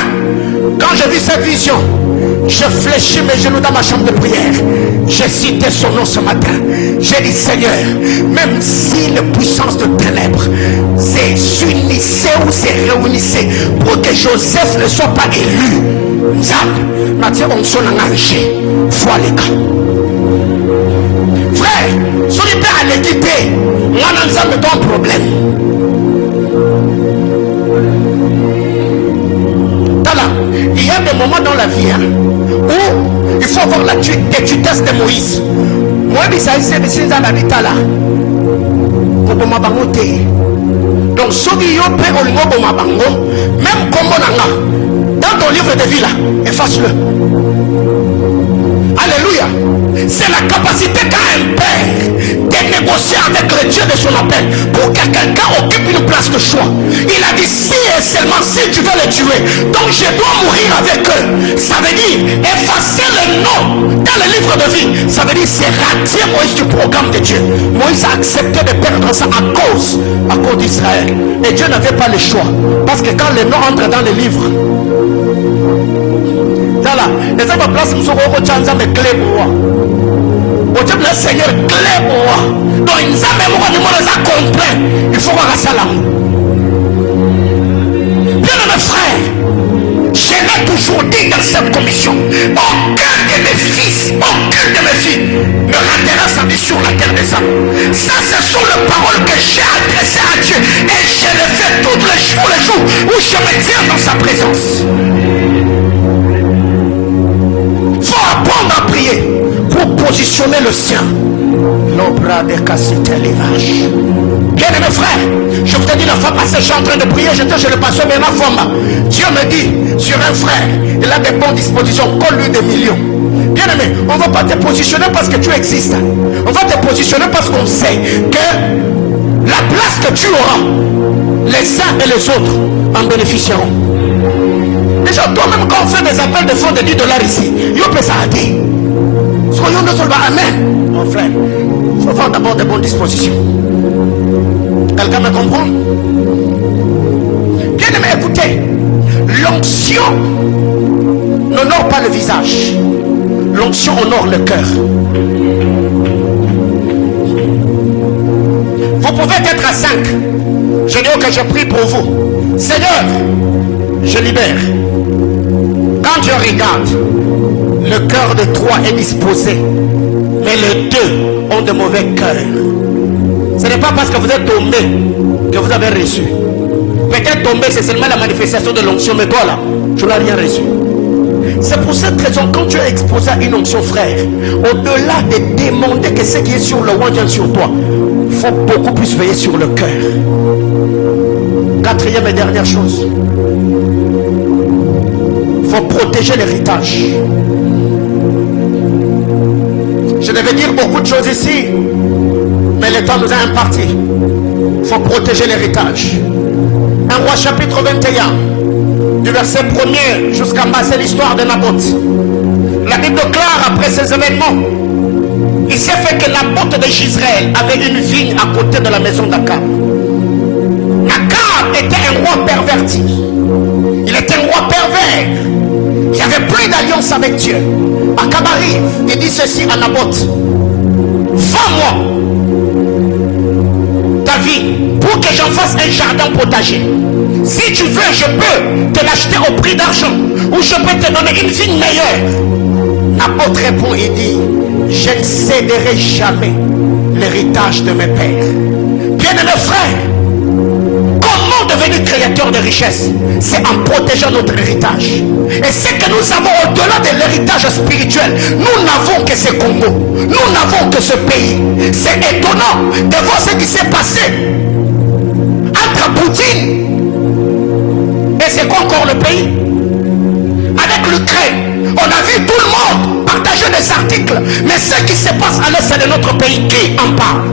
quand j'ai vu cette vision, je fléchis mes genoux dans ma chambre de prière. J'ai cité son nom ce matin. J'ai dit, Seigneur, même si les puissances de ténèbres s'unissaient ou se réunissaient pour que Joseph ne soit pas élu, frère, si on peut aller quitter, moi, nous avons un problème. Il y a des moments dans la vie où il faut avoir la tutesse de Moïse. Moi, je suis là. Donc, ceux qui ont pris même comme dans ton livre de vie là, efface-le. Alléluia. C'est la capacité qu'a un père de négocier avec le Dieu de son appel pour que quelqu'un occupe une place de choix. Il a dit, si et seulement si tu veux le tuer, donc je dois mourir avec eux. Ça veut dire effacer le nom dans le livre de vie. Ça veut dire c'est retirer Moïse du programme de Dieu. Moïse a accepté de perdre ça à cause d'Israël. Et Dieu n'avait pas le choix. Parce que quand les noms entrent dans le livre, les hommes place nous serons mais clé pour moi. Le Seigneur clé pour moi. Donc ils ont compris. Il faut voir ça là. Bien mes frères, je l'ai toujours dit dans cette commission, aucun de mes fils, aucun de mes filles ne ratera sa vie sur la terre des hommes. Ça, ce sont les paroles que j'ai adressées à Dieu. Et je le fais tous les jours où je me tiens dans sa présence. Apprendre à prier pour positionner le sien. L'obra de cassiter les vaches. Bien aimé frère, je vous ai dit la fois passée, je suis en train de prier, j'étais chez le pasteur Bernard Fomba. Dieu me dit sur un frère, il a des bonnes dispositions, colle-lui des millions. Bien aimé, on ne va pas te positionner parce que tu existes. On va te positionner parce qu'on sait que la place que tu auras, les uns et les autres en bénéficieront. Déjà, toi-même, quand on fait des appels de fonds de $10 ici, il peut s'arrêter. Soyons de seulement amen. Mon frère, il faut avoir d'abord de bonnes dispositions. Quelqu'un me comprend? Bien aimé, écoutez, l'onction n'honore pas le visage. L'onction honore le cœur. Vous pouvez être à 5. Je dis que je prie pour vous. Seigneur, je libère. Quand je regarde, le cœur de 3 est disposé, mais les 2 ont de mauvais cœurs. Ce n'est pas parce que vous êtes tombé que vous avez reçu. Peut-être tombé, c'est seulement la manifestation de l'onction, mais toi là, tu n'as rien reçu. C'est pour cette raison, quand tu es exposé à une onction, frère, au-delà de demander que ce qui est sur le roi vienne sur toi, il faut beaucoup plus veiller sur le cœur. 4e et dernière chose, il faut protéger l'héritage. Je devais dire beaucoup de choses ici, mais le temps nous a imparti. Il faut protéger l'héritage. 1 Roi chapitre 21, du verset 1er jusqu'en bas, c'est l'histoire de Naboth. La Bible déclare après ces événements, il s'est fait que Naboth de Jezreel avait une vigne à côté de la maison d'Akab. Akab était un roi perverti. Il était un roi pervers. Il n'y avait plus d'alliance avec Dieu. Akab arrive, il dit ceci à Naboth: vends-moi ta vie pour que j'en fasse un jardin potager. Si tu veux, je peux te l'acheter au prix d'argent, ou je peux te donner une vigne meilleure. Naboth répond et dit: je ne céderai jamais l'héritage de mes pères. Bien-aimés frères, comment devenir créateur de richesse? C'est en protégeant notre héritage. Et ce que nous avons au-delà de l'héritage spirituel, nous n'avons que ce Congo, nous n'avons que ce pays. C'est étonnant de voir ce qui s'est passé entre Poutine et c'est quoi encore le pays? Avec l'Ukraine, on a vu tout le monde partager des articles, mais ce qui se passe à l'est de notre pays, qui en parle?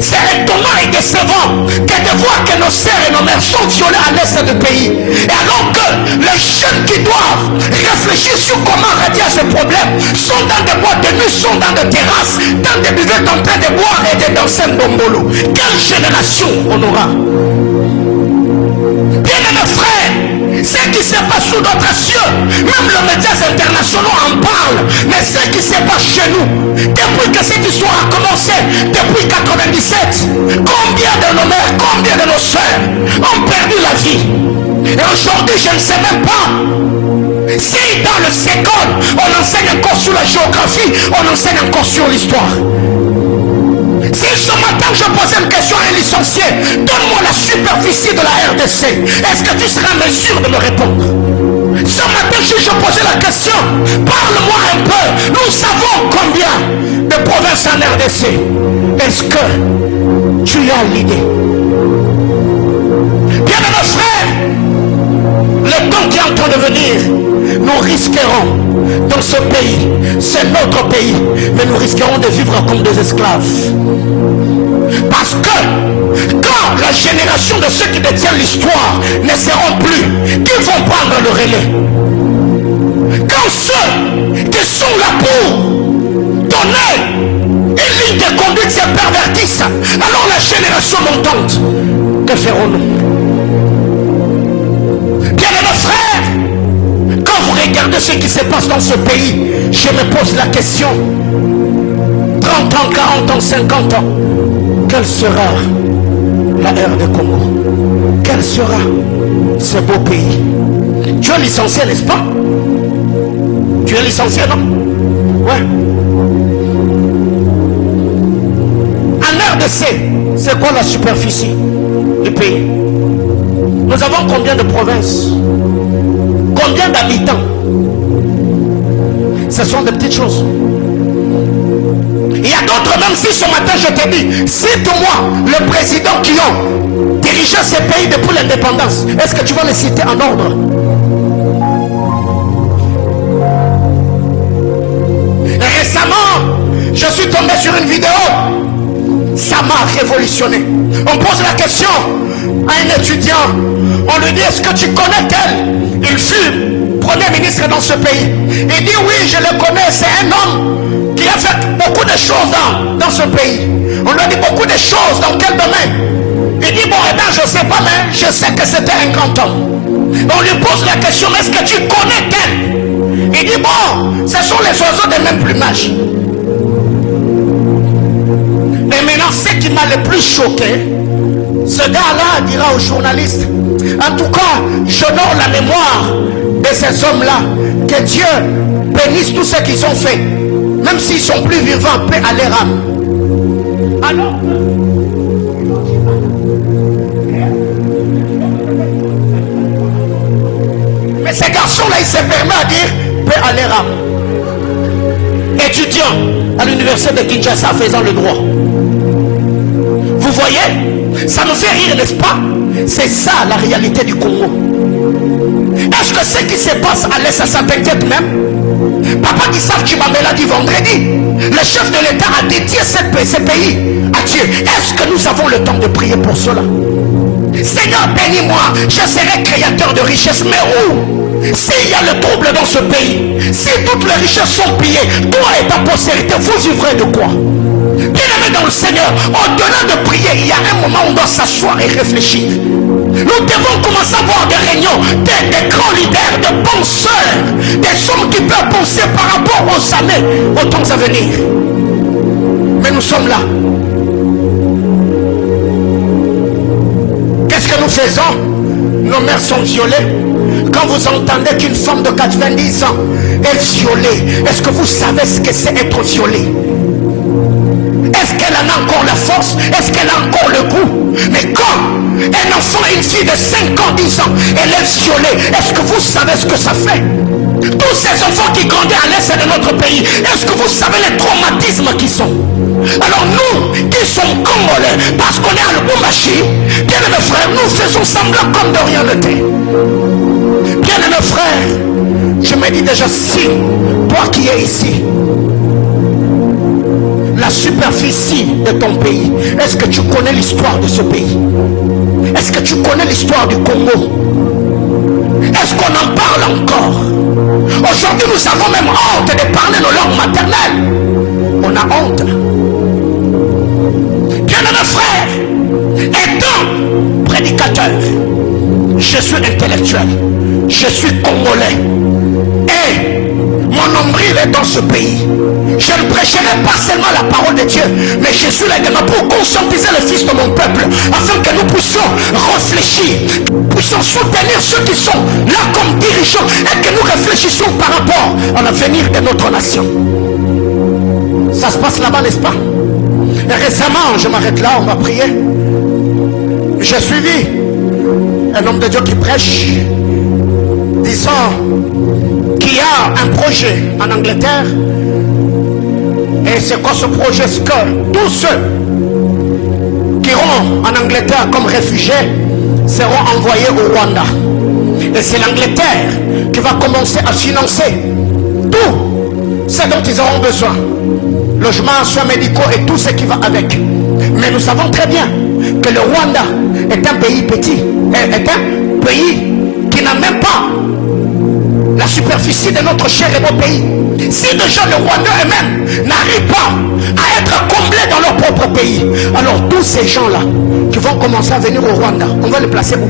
C'est étonnant et décevant que de voir que nos sœurs et nos mères sont violées à l'est du pays. Et alors que les jeunes qui réfléchir sur comment radier ce problème sont dans des boîtes de nuit, sont dans des terrasses, dans des buvettes en train de boire et de danser un bombolo. Quelle génération on aura? Bien-aimés frères, ce qui se passe sous notre cieux, même les médias internationaux en parlent, mais ce qui se passe chez nous, depuis que cette histoire a commencé, depuis 97, combien de nos mères, combien de nos soeurs ont perdu la vie? Et aujourd'hui, je ne sais même pas si dans le second, on enseigne encore sur la géographie, on enseigne encore sur l'histoire. Si ce matin je posais une question à un licencié, donne-moi la superficie de la RDC, est-ce que tu seras en mesure de me répondre? Ce matin, si je posais la question, parle-moi un peu, nous savons combien de provinces en RDC. Est-ce que tu as l'idée? Bien mes frères, le temps qui est en train de venir, nous risquerons dans ce pays, c'est notre pays, mais nous risquerons de vivre comme des esclaves. Parce que quand la génération de ceux qui détiennent l'histoire ne seront plus, qui vont prendre le relais? Quand ceux qui sont là pour donner une ligne de conduite se pervertissent, alors la génération montante, que ferons-nous? Bien mes frères, quand vous regardez ce qui se passe dans ce pays, je me pose la question, 30 ans, 40 ans, 50 ans, quelle sera la ère de Congo? Quel sera ce beau pays? Tu es licencié, n'est-ce pas? Tu es licencié, non? Ouais. En RDC, c'est quoi la superficie du pays? Nous avons combien de provinces? Combien d'habitants? Ce sont des petites choses. Il y a d'autres, même si ce matin je te dis, cite-moi le président qui a dirigé ce pays depuis l'indépendance. Est-ce que tu vas les citer en ordre? Et récemment, je suis tombé sur une vidéo. Ça m'a révolutionné. On pose la question à un étudiant. On lui dit, est-ce que tu connais tel? Il fut premier ministre dans ce pays. Il dit, oui, je le connais. C'est un homme qui a fait beaucoup de choses dans ce pays. On lui a dit beaucoup de choses. Dans quel domaine? Il dit, bon, eh bien, je ne sais pas, mais je sais que c'était un grand homme. On lui pose la question, est-ce que tu connais tel? Il dit, bon, ce sont les oiseaux de même plumage. Et maintenant, ce qui m'a le plus choqué, ce gars-là dira aux journalistes, en tout cas, j'honore la mémoire de ces hommes-là, que Dieu bénisse tout ce qu'ils ont fait. Même s'ils sont plus vivants, paix à leur âme. Alors, mais ces garçons-là, ils se permettent à dire paix à leur âme. Étudiant à l'université de Kinshasa faisant le droit. Vous voyez, ça nous fait rire, n'est-ce pas? C'est ça la réalité du Congo. Est-ce que ce qui se passe à l'Est, ça t'inquiète même? Papa Gissaf Chibamela dit vendredi, le chef de l'État a dédié ce pays à Dieu. Est-ce que nous avons le temps de prier pour cela? Seigneur, bénis-moi, je serai créateur de richesses, mais où? S'il y a le trouble dans ce pays, si toutes les richesses sont pillées, toi et ta postérité, vous vivrez de quoi? Bien-aimés dans le Seigneur, au-delà de prier, il y a un moment où on doit s'asseoir et réfléchir. Nous devons commencer à avoir des réunions, des grands leaders, de penseurs, des hommes qui peuvent penser par rapport aux années, aux temps à venir. Mais nous sommes là. Qu'est-ce que nous faisons? Nos mères sont violées. Quand vous entendez qu'une femme de 90 ans est violée, est-ce que vous savez ce que c'est être violée? Est-ce qu'elle en a encore la force? Est-ce qu'elle a encore le goût? Mais quand un enfant, une fille de 5 ans, 10 ans, elle est violée, est-ce que vous savez ce que ça fait? Tous ces enfants qui grandissent à l'est de notre pays, est-ce que vous savez les traumatismes qu'ils sont? Alors nous, qui sommes congolais, parce qu'on est à Lubumbashi, bien mes frères, nous faisons semblant comme de rien n'était. Bien mes frères, je me dis déjà, si toi qui es ici, la superficie de ton pays, est-ce que tu connais l'histoire de ce pays? Est-ce que tu connais l'histoire du Congo? Est-ce qu'on en parle encore? Aujourd'hui, Nous avons même honte de parler nos langues maternelles. On a honte. Bien-aimés frères, étant prédicateur, je suis intellectuel, je suis congolais et mon nombril est dans ce pays. Je ne prêcherai pas seulement la parole de Dieu, mais je suis là également pour conscientiser le fils de mon peuple, afin que nous puissions réfléchir, puissions soutenir ceux qui sont là comme dirigeants et que nous réfléchissions par rapport à l'avenir de notre nation. Ça se passe là-bas, n'est-ce pas? Et récemment, je m'arrête là, on va prier. J'ai suivi un homme de Dieu qui prêche, disant qu'il y a un projet en Angleterre. Et c'est quoi ce projet? C'est que tous ceux qui iront en Angleterre comme réfugiés seront envoyés au Rwanda. Et c'est l'Angleterre qui va commencer à financer tout ce dont ils auront besoin. Logements, soins médicaux et tout ce qui va avec. Mais nous savons très bien que le Rwanda est un pays petit, est un pays qui n'a même pas la superficie de notre cher et beau pays. Si déjà le Rwanda eux-mêmes n'arrivent pas à être comblés dans leur propre pays, alors tous ces gens-là qui vont commencer à venir au Rwanda, on va les placer où?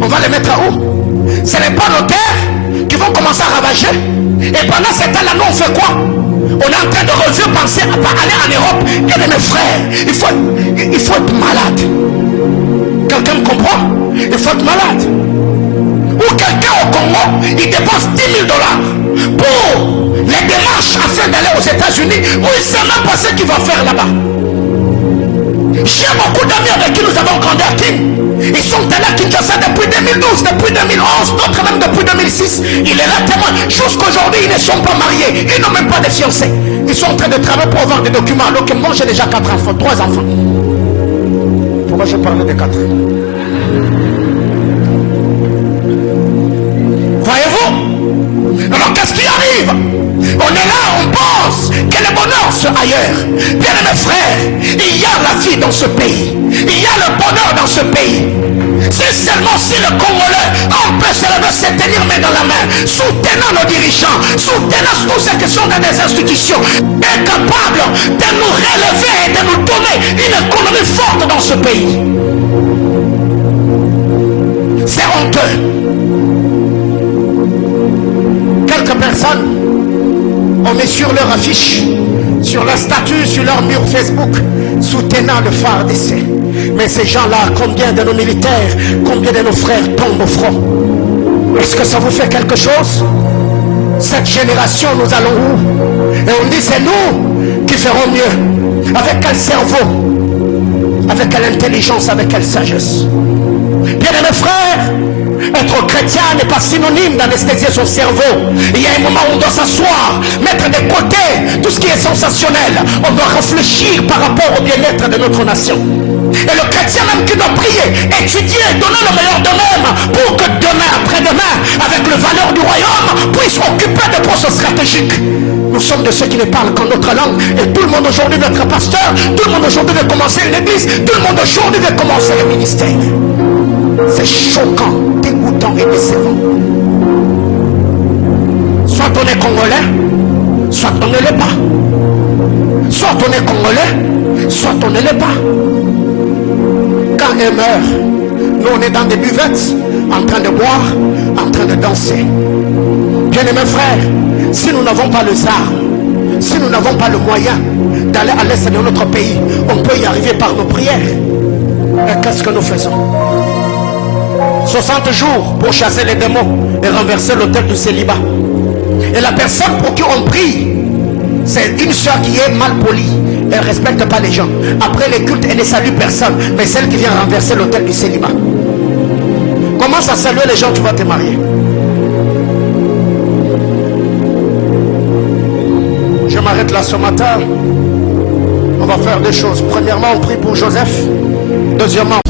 On va les mettre à où? Ce n'est pas nos terres qui vont commencer à ravager. Et pendant ce temps-là, nous on fait quoi? On est en train de penser à aller en Europe. Et mes frères, il faut être malade. Quelqu'un me comprend? Il faut être malade. Ou quelqu'un au Congo, il dépense $10 000 pour les démarches afin d'aller aux États-Unis, où il ne sait même pas ce qu'il va faire là-bas. J'ai beaucoup d'amis avec qui nous avons grandi à Kin. Ils sont allés à Kinshasa depuis 2012, depuis 2011, d'autres même depuis 2006. Il est là témoin. Jusqu'aujourd'hui, ils ne sont pas mariés. Ils n'ont même pas de fiancés. Ils sont en train de travailler pour avoir des documents. Alors que moi, j'ai déjà 4 enfants, 3 enfants. Pourquoi je parlais de 4? Voyez-vous? Alors qu'est-ce qui arrive? On est là, on pense que le bonheur soit ailleurs. Bien mes frères, il y a la vie dans ce pays. Il y a le bonheur dans ce pays. C'est seulement si le Congolais, on peut se lever, se tenir main dans la main, soutenant nos dirigeants, soutenant tous ceux qui sont dans des institutions, incapables de nous relever et de nous donner une économie forte dans ce pays. C'est honteux. Quelques personnes ont mis sur leur affiche, sur leur statut, sur leur mur Facebook, soutenant le phare d'essai. Mais ces gens-là, combien de nos militaires, combien de nos frères tombent au front? Est-ce que ça vous fait quelque chose? Cette génération, nous allons où? Et on dit c'est nous qui ferons mieux. Avec quel cerveau? Avec quelle intelligence? Avec quelle sagesse? Bien mes frères, être chrétien n'est pas synonyme d'anesthésier son cerveau. Il y a un moment où on doit s'asseoir, mettre de côté tout ce qui est sensationnel. On doit réfléchir par rapport au bien-être de notre nation. Et le chrétien même qui doit prier, étudier, donner le meilleur d'eux-mêmes pour que demain, après-demain, avec le valeur du royaume, puisse occuper des postes stratégiques. Nous sommes de ceux qui ne parlent qu'en notre langue. Et tout le monde aujourd'hui veut être pasteur. Tout le monde aujourd'hui veut commencer une église. Tout le monde aujourd'hui veut commencer le ministère. C'est choquant, dégoûtant et décevant. Soit on est congolais, soit on ne l'est pas. Soit on est congolais, soit on ne l'est pas. Quand elle meurt, nous on est dans des buvettes, en train de boire, en train de danser. Bien aimés frères, si nous n'avons pas les armes, si nous n'avons pas le moyen d'aller à l'est de notre pays, on peut y arriver par nos prières. Et qu'est-ce que nous faisons? 60 jours pour chasser les démons et renverser l'autel du célibat. Et la personne pour qui on prie, c'est une soeur qui est mal polie. Elle ne respecte pas les gens. Après les cultes, elle ne salue personne. Mais celle qui vient renverser l'autel du célibat. Commence à saluer les gens, tu vas te marier. Je m'arrête là ce matin. On va faire des choses. Premièrement, on prie pour Joseph. Deuxièmement,